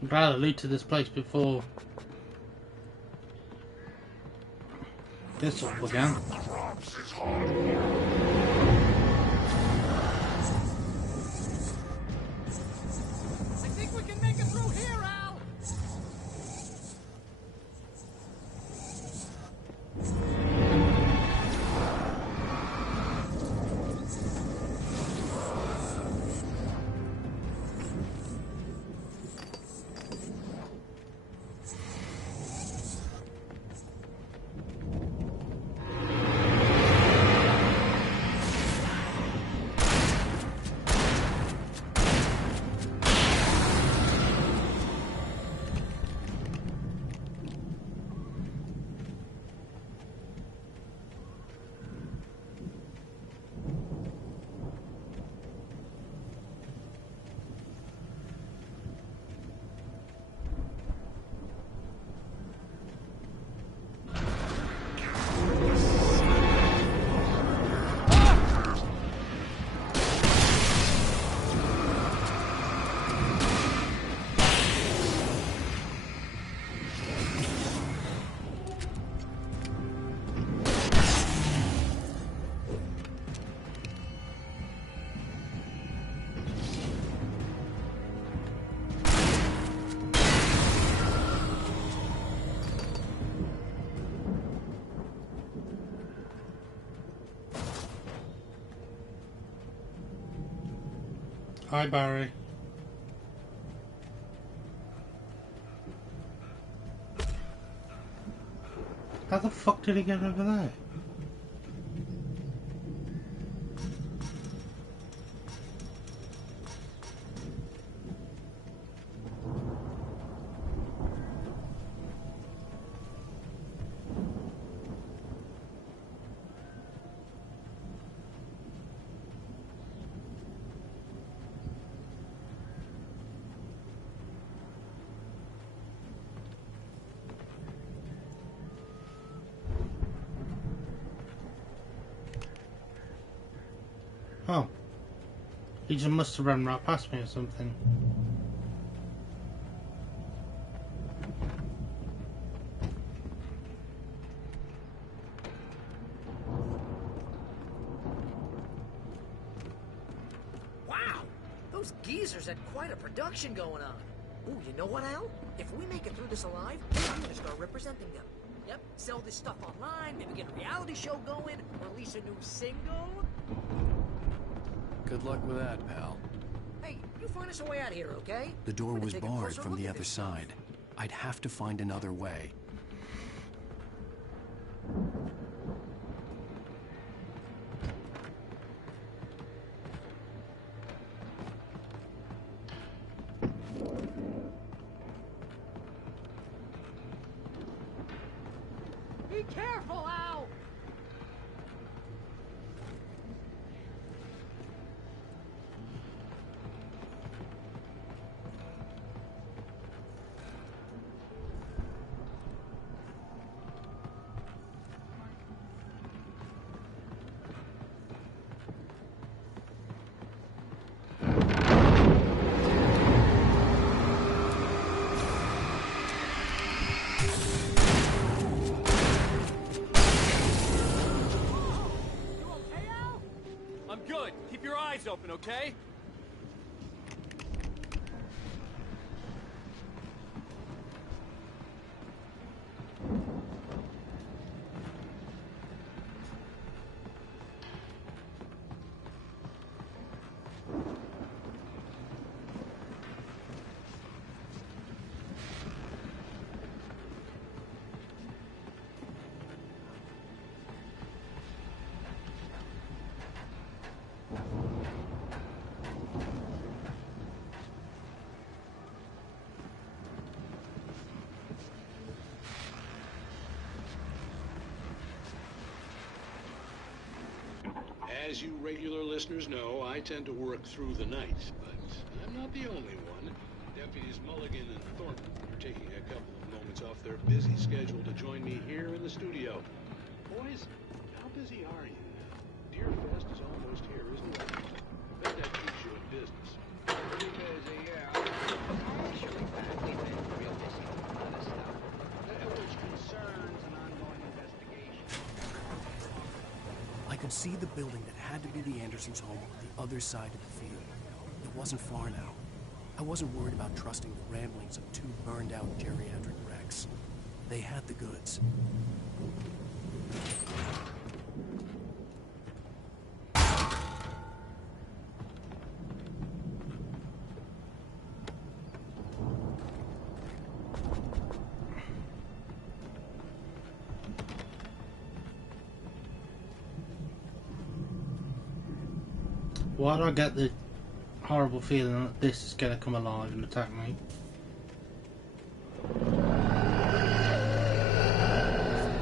I'm glad I looted this place before this all began. I think we can make it through here, Al! Hi, Barry. How the fuck did he get over there? Oh. He just must have run right past me or something. Wow! Those geezers had quite a production going on. Ooh, you know what, Al? If we make it through this alive, I'm gonna start representing them. Yep, sell this stuff online, maybe get a reality show going, release a new single. Good luck with that, pal. Hey, you find us a way out of here, okay? The door We're gonna was take a barred closer from look the at other this stuff. side. I'd have to find another way. Be careful, Al! I'm good. Keep your eyes open, okay? As you regular listeners know, I tend to work through the night, but I'm not the only one. Deputies Mulligan and Thornton are taking a couple of moments off their busy schedule to join me here in the studio. Boys, how busy are you? Deerfest is almost here, isn't it? Bet that keeps you in business. Pretty busy, yeah. Actually, could see the building that had to be the Andersons' home on the other side of the field. It wasn't far now. I wasn't worried about trusting the ramblings of two burned-out geriatric wrecks. They had the goods. Why do I get the horrible feeling that this is going to come alive and attack me?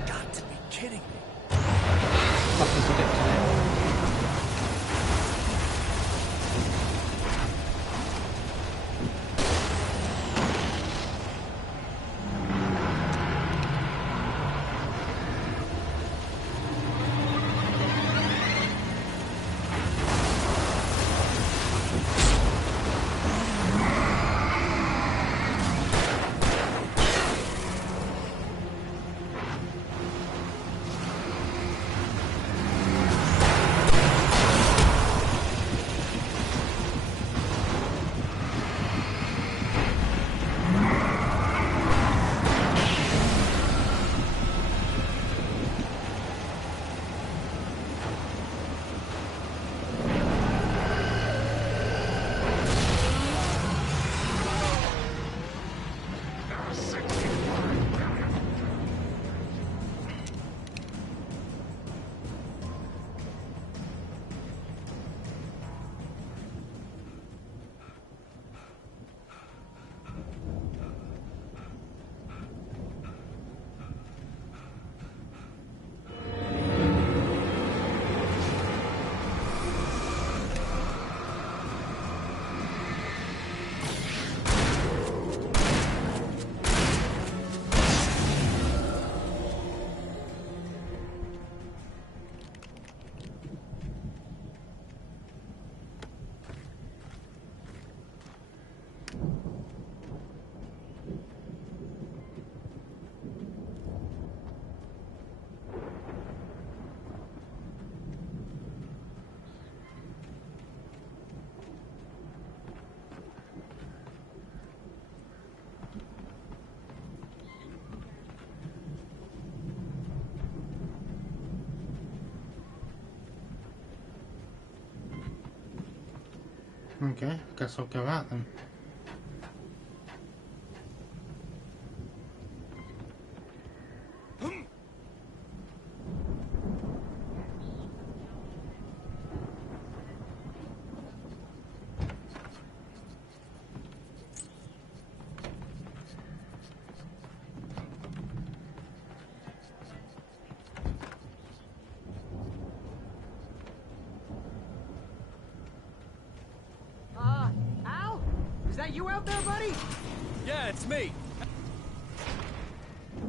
Got to be kidding me. Fucking predicted it. Okay, guess I'll go out then. Al? Is that you out there, buddy? Yeah, it's me.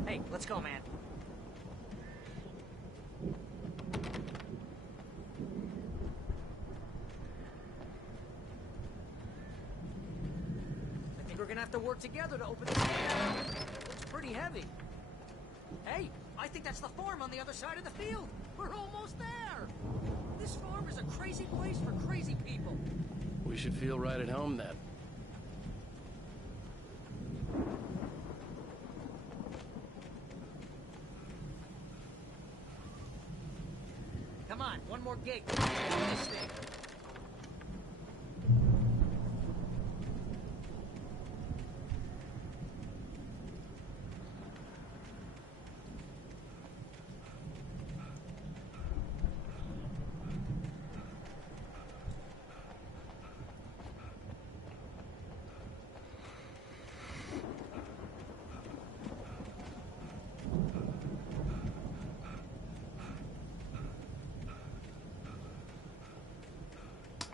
Hey, let's go, man. I think we're gonna have to work together to open this gate. Looks pretty heavy. Hey, I think that's the farm on the other side of the field. We're almost there. This farm is a crazy place for crazy people. We should feel right at home then. Come on, one more gate. Open this thing.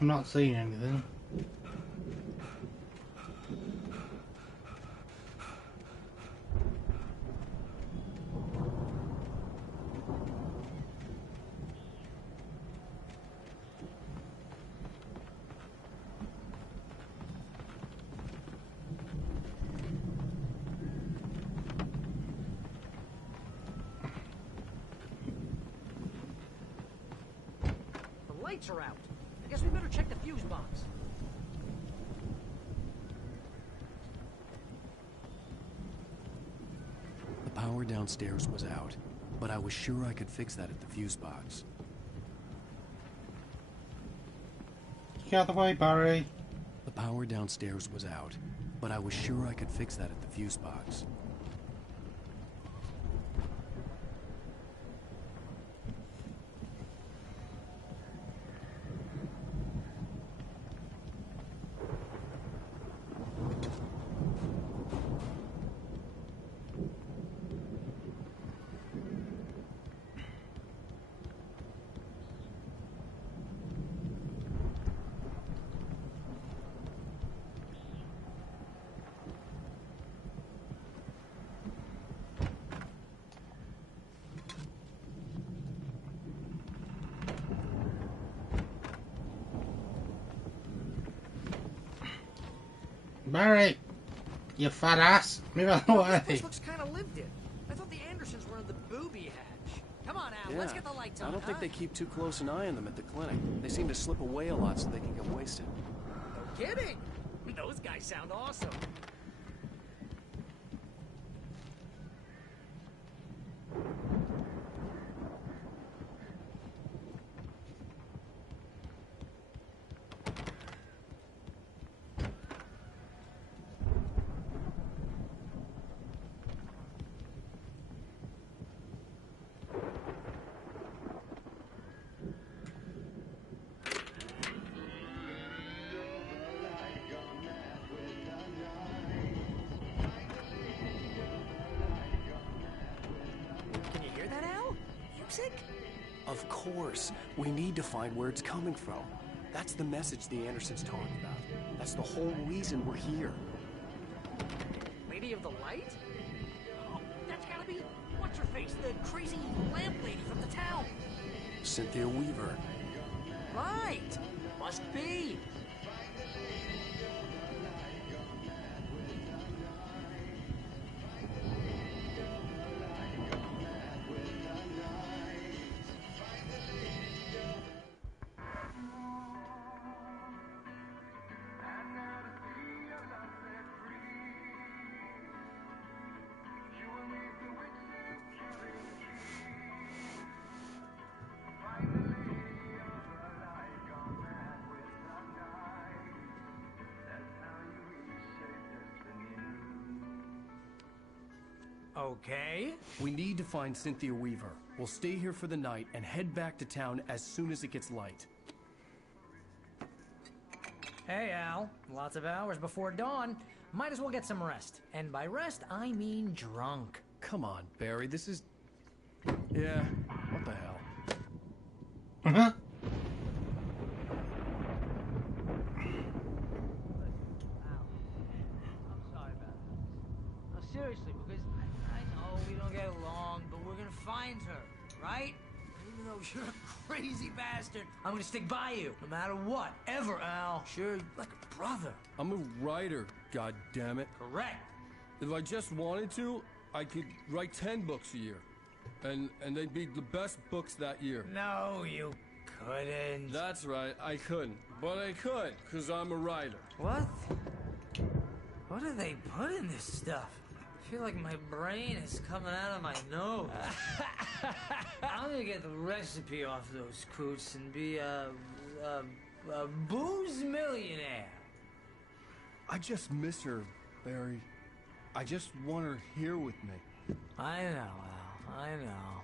I'm not seeing anything. lights are out. I guess we better check the fuse box. The power downstairs was out, but I was sure I could fix that at the fuse box. Get out of the way, Barry. The power downstairs was out, but I was sure I could fix that at the fuse box. Barry, you fat ass. Move out of the way. This looks kind of lived in. I thought the Andersons were in the booby hatch. Come on, Al, let's get the lights on. I don't think they keep too close an eye on them at the clinic. They seem to slip away a lot so they can get wasted. No kidding. Those guys sound awesome. Of course. We need to find where it's coming from. That's the message the Andersons talked about. That's the whole reason we're here. Lady of the Light? Oh, that's gotta be... What's her face? The crazy lamp lady from the town. Cynthia Weaver. Right. Must be. Okay. We need to find Cynthia Weaver. We'll stay here for the night and head back to town as soon as it gets light. Hey, Al. Lots of hours before dawn. Might as well get some rest. And by rest, I mean drunk. Come on, Barry. This is... Yeah, what the hell? Uh-huh. Seriously, because I know we don't get along, but we're gonna find her, right? Even though you're a crazy bastard, I'm gonna stick by you, no matter what, ever, Al. Sure, like a brother. I'm a writer, goddammit. Correct. If I just wanted to, I could write 10 books a year. And they'd be the best books that year. No, you couldn't. That's right, I couldn't. But I could, because I'm a writer. What? What do they put in this stuff? I feel like my brain is coming out of my nose. I'm gonna get the recipe off those coots and be a booze millionaire. I just miss her, Barry. I just want her here with me. I know, Al. I know.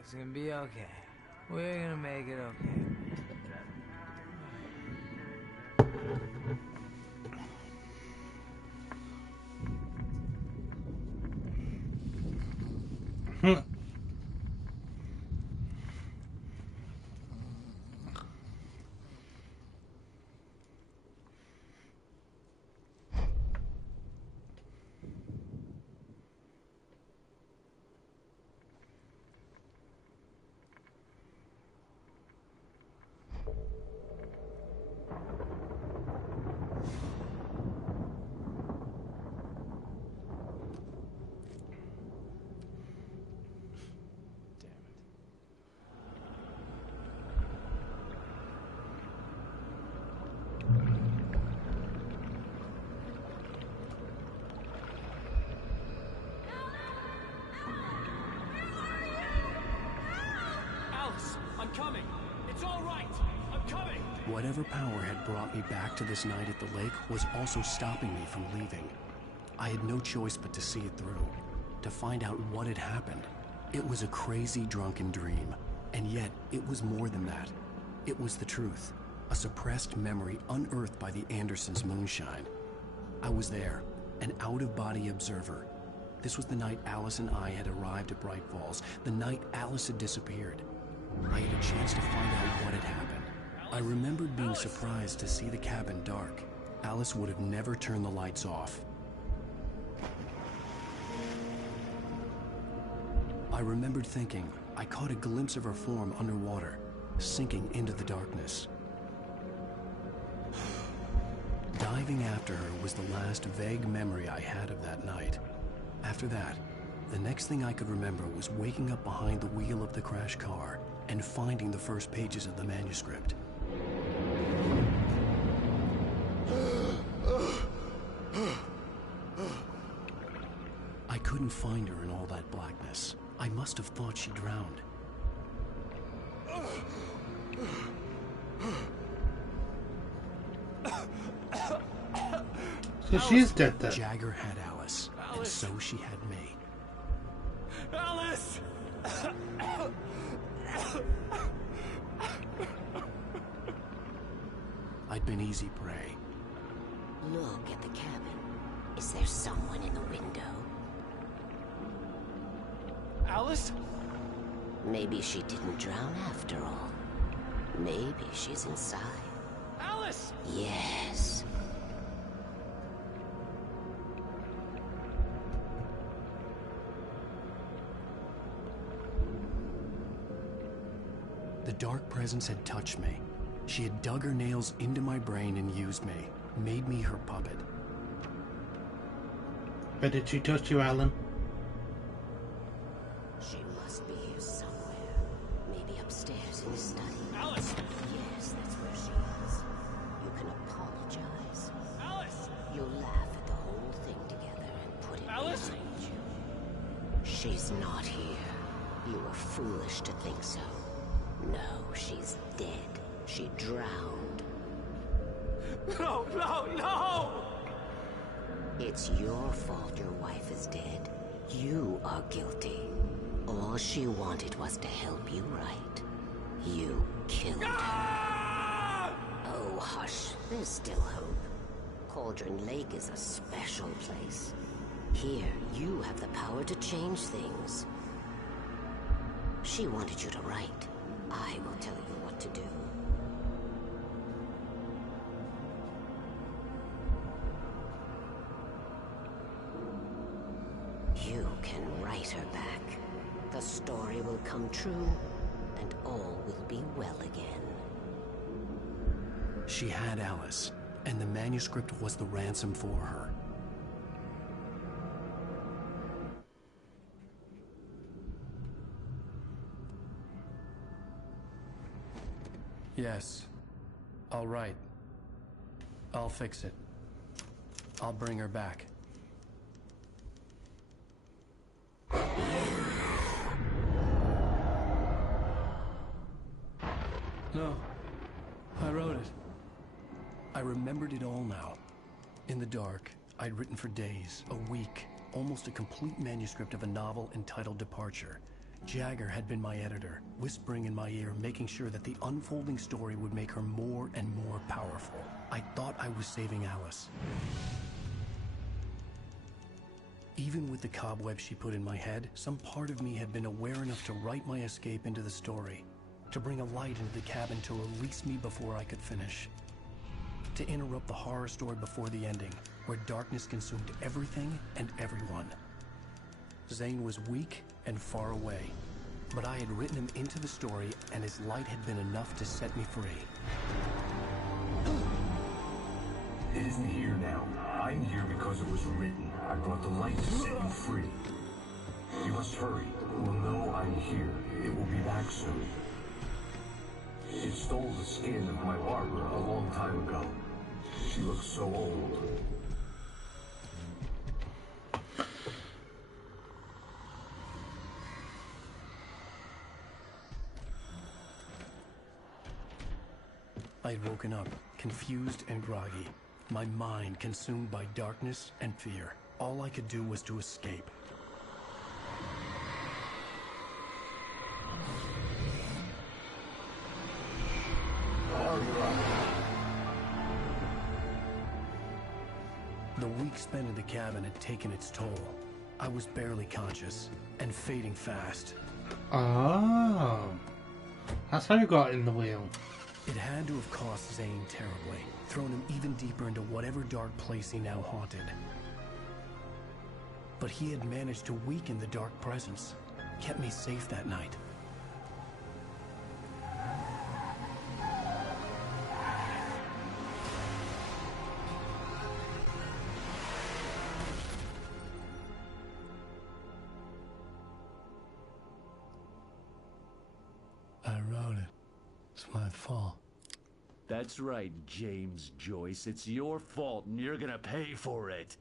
It's gonna be okay. We're gonna make it okay. coming. It's all right. I'm coming. Whatever power had brought me back to this night at the lake was also stopping me from leaving. I had no choice but to see it through, to find out what had happened. It was a crazy, drunken dream, and yet it was more than that. It was the truth, a suppressed memory unearthed by the Andersons' moonshine. I was there, an out-of-body observer. This was the night Alice and I had arrived at Bright Falls, the night Alice had disappeared. I had a chance to find out what had happened. I remembered being surprised to see the cabin dark. Alice would have never turned the lights off. I remembered thinking I caught a glimpse of her form underwater, sinking into the darkness. Diving after her was the last vague memory I had of that night. After that, the next thing I could remember was waking up behind the wheel of the crashed car and finding the first pages of the manuscript. I couldn't find her in all that blackness. I must have thought she drowned. So she's dead then. Jagger had Alice, and so she had me. Alice! I'd been easy prey. Look at the cabin. Is there someone in the window? Alice? Maybe she didn't drown after all. Maybe she's inside. Alice! Yes. The dark presence had touched me. She had dug her nails into my brain and used me, made me her puppet. But did she touch you, Alan? She must be here somewhere. Maybe upstairs in the study. Alice! Yes, that's where she is. You can apologize. Alice! You'll laugh at the whole thing together and put it Alice? behind you. She's not here. You were foolish to think so. No, she's dead. She drowned. No, no, no! It's your fault your wife is dead. You are guilty. All she wanted was to help you right. You killed her. Oh, hush. There's still hope. Cauldron Lake is a special place. Here, you have the power to change things. She wanted you to write. I will tell you what to do. You can write her back. The story will come true, and all will be well again. She had Alice, and the manuscript was the ransom for her. Yes. All right. I'll fix it. I'll bring her back. No. I wrote it. I remembered it all now. In the dark, I'd written for days, a week, almost a complete manuscript of a novel entitled Departure. Jagger had been my editor, whispering in my ear, making sure that the unfolding story would make her more and more powerful. I thought I was saving Alice. Even with the cobwebs she put in my head, some part of me had been aware enough to write my escape into the story, to bring a light into the cabin to release me before I could finish, to interrupt the horror story before the ending, where darkness consumed everything and everyone. Zane was weak and far away, but I had written him into the story, and his light had been enough to set me free. It isn't here now. I'm here because it was written. I brought the light to set you free. You must hurry. It will know I'm here. It will be back soon. It stole the skin of my barber a long time ago. She looks so old. I had woken up, confused and groggy, my mind consumed by darkness and fear. All I could do was to escape. The week spent in the cabin had taken its toll. I was barely conscious, and fading fast. Oh. That's how you got in the wheel. It had to have cost Zane terribly, thrown him even deeper into whatever dark place he now haunted. But he had managed to weaken the dark presence, kept me safe that night. I wrote it. It's my fault. That's right, James Joyce. It's your fault, and you're gonna pay for it.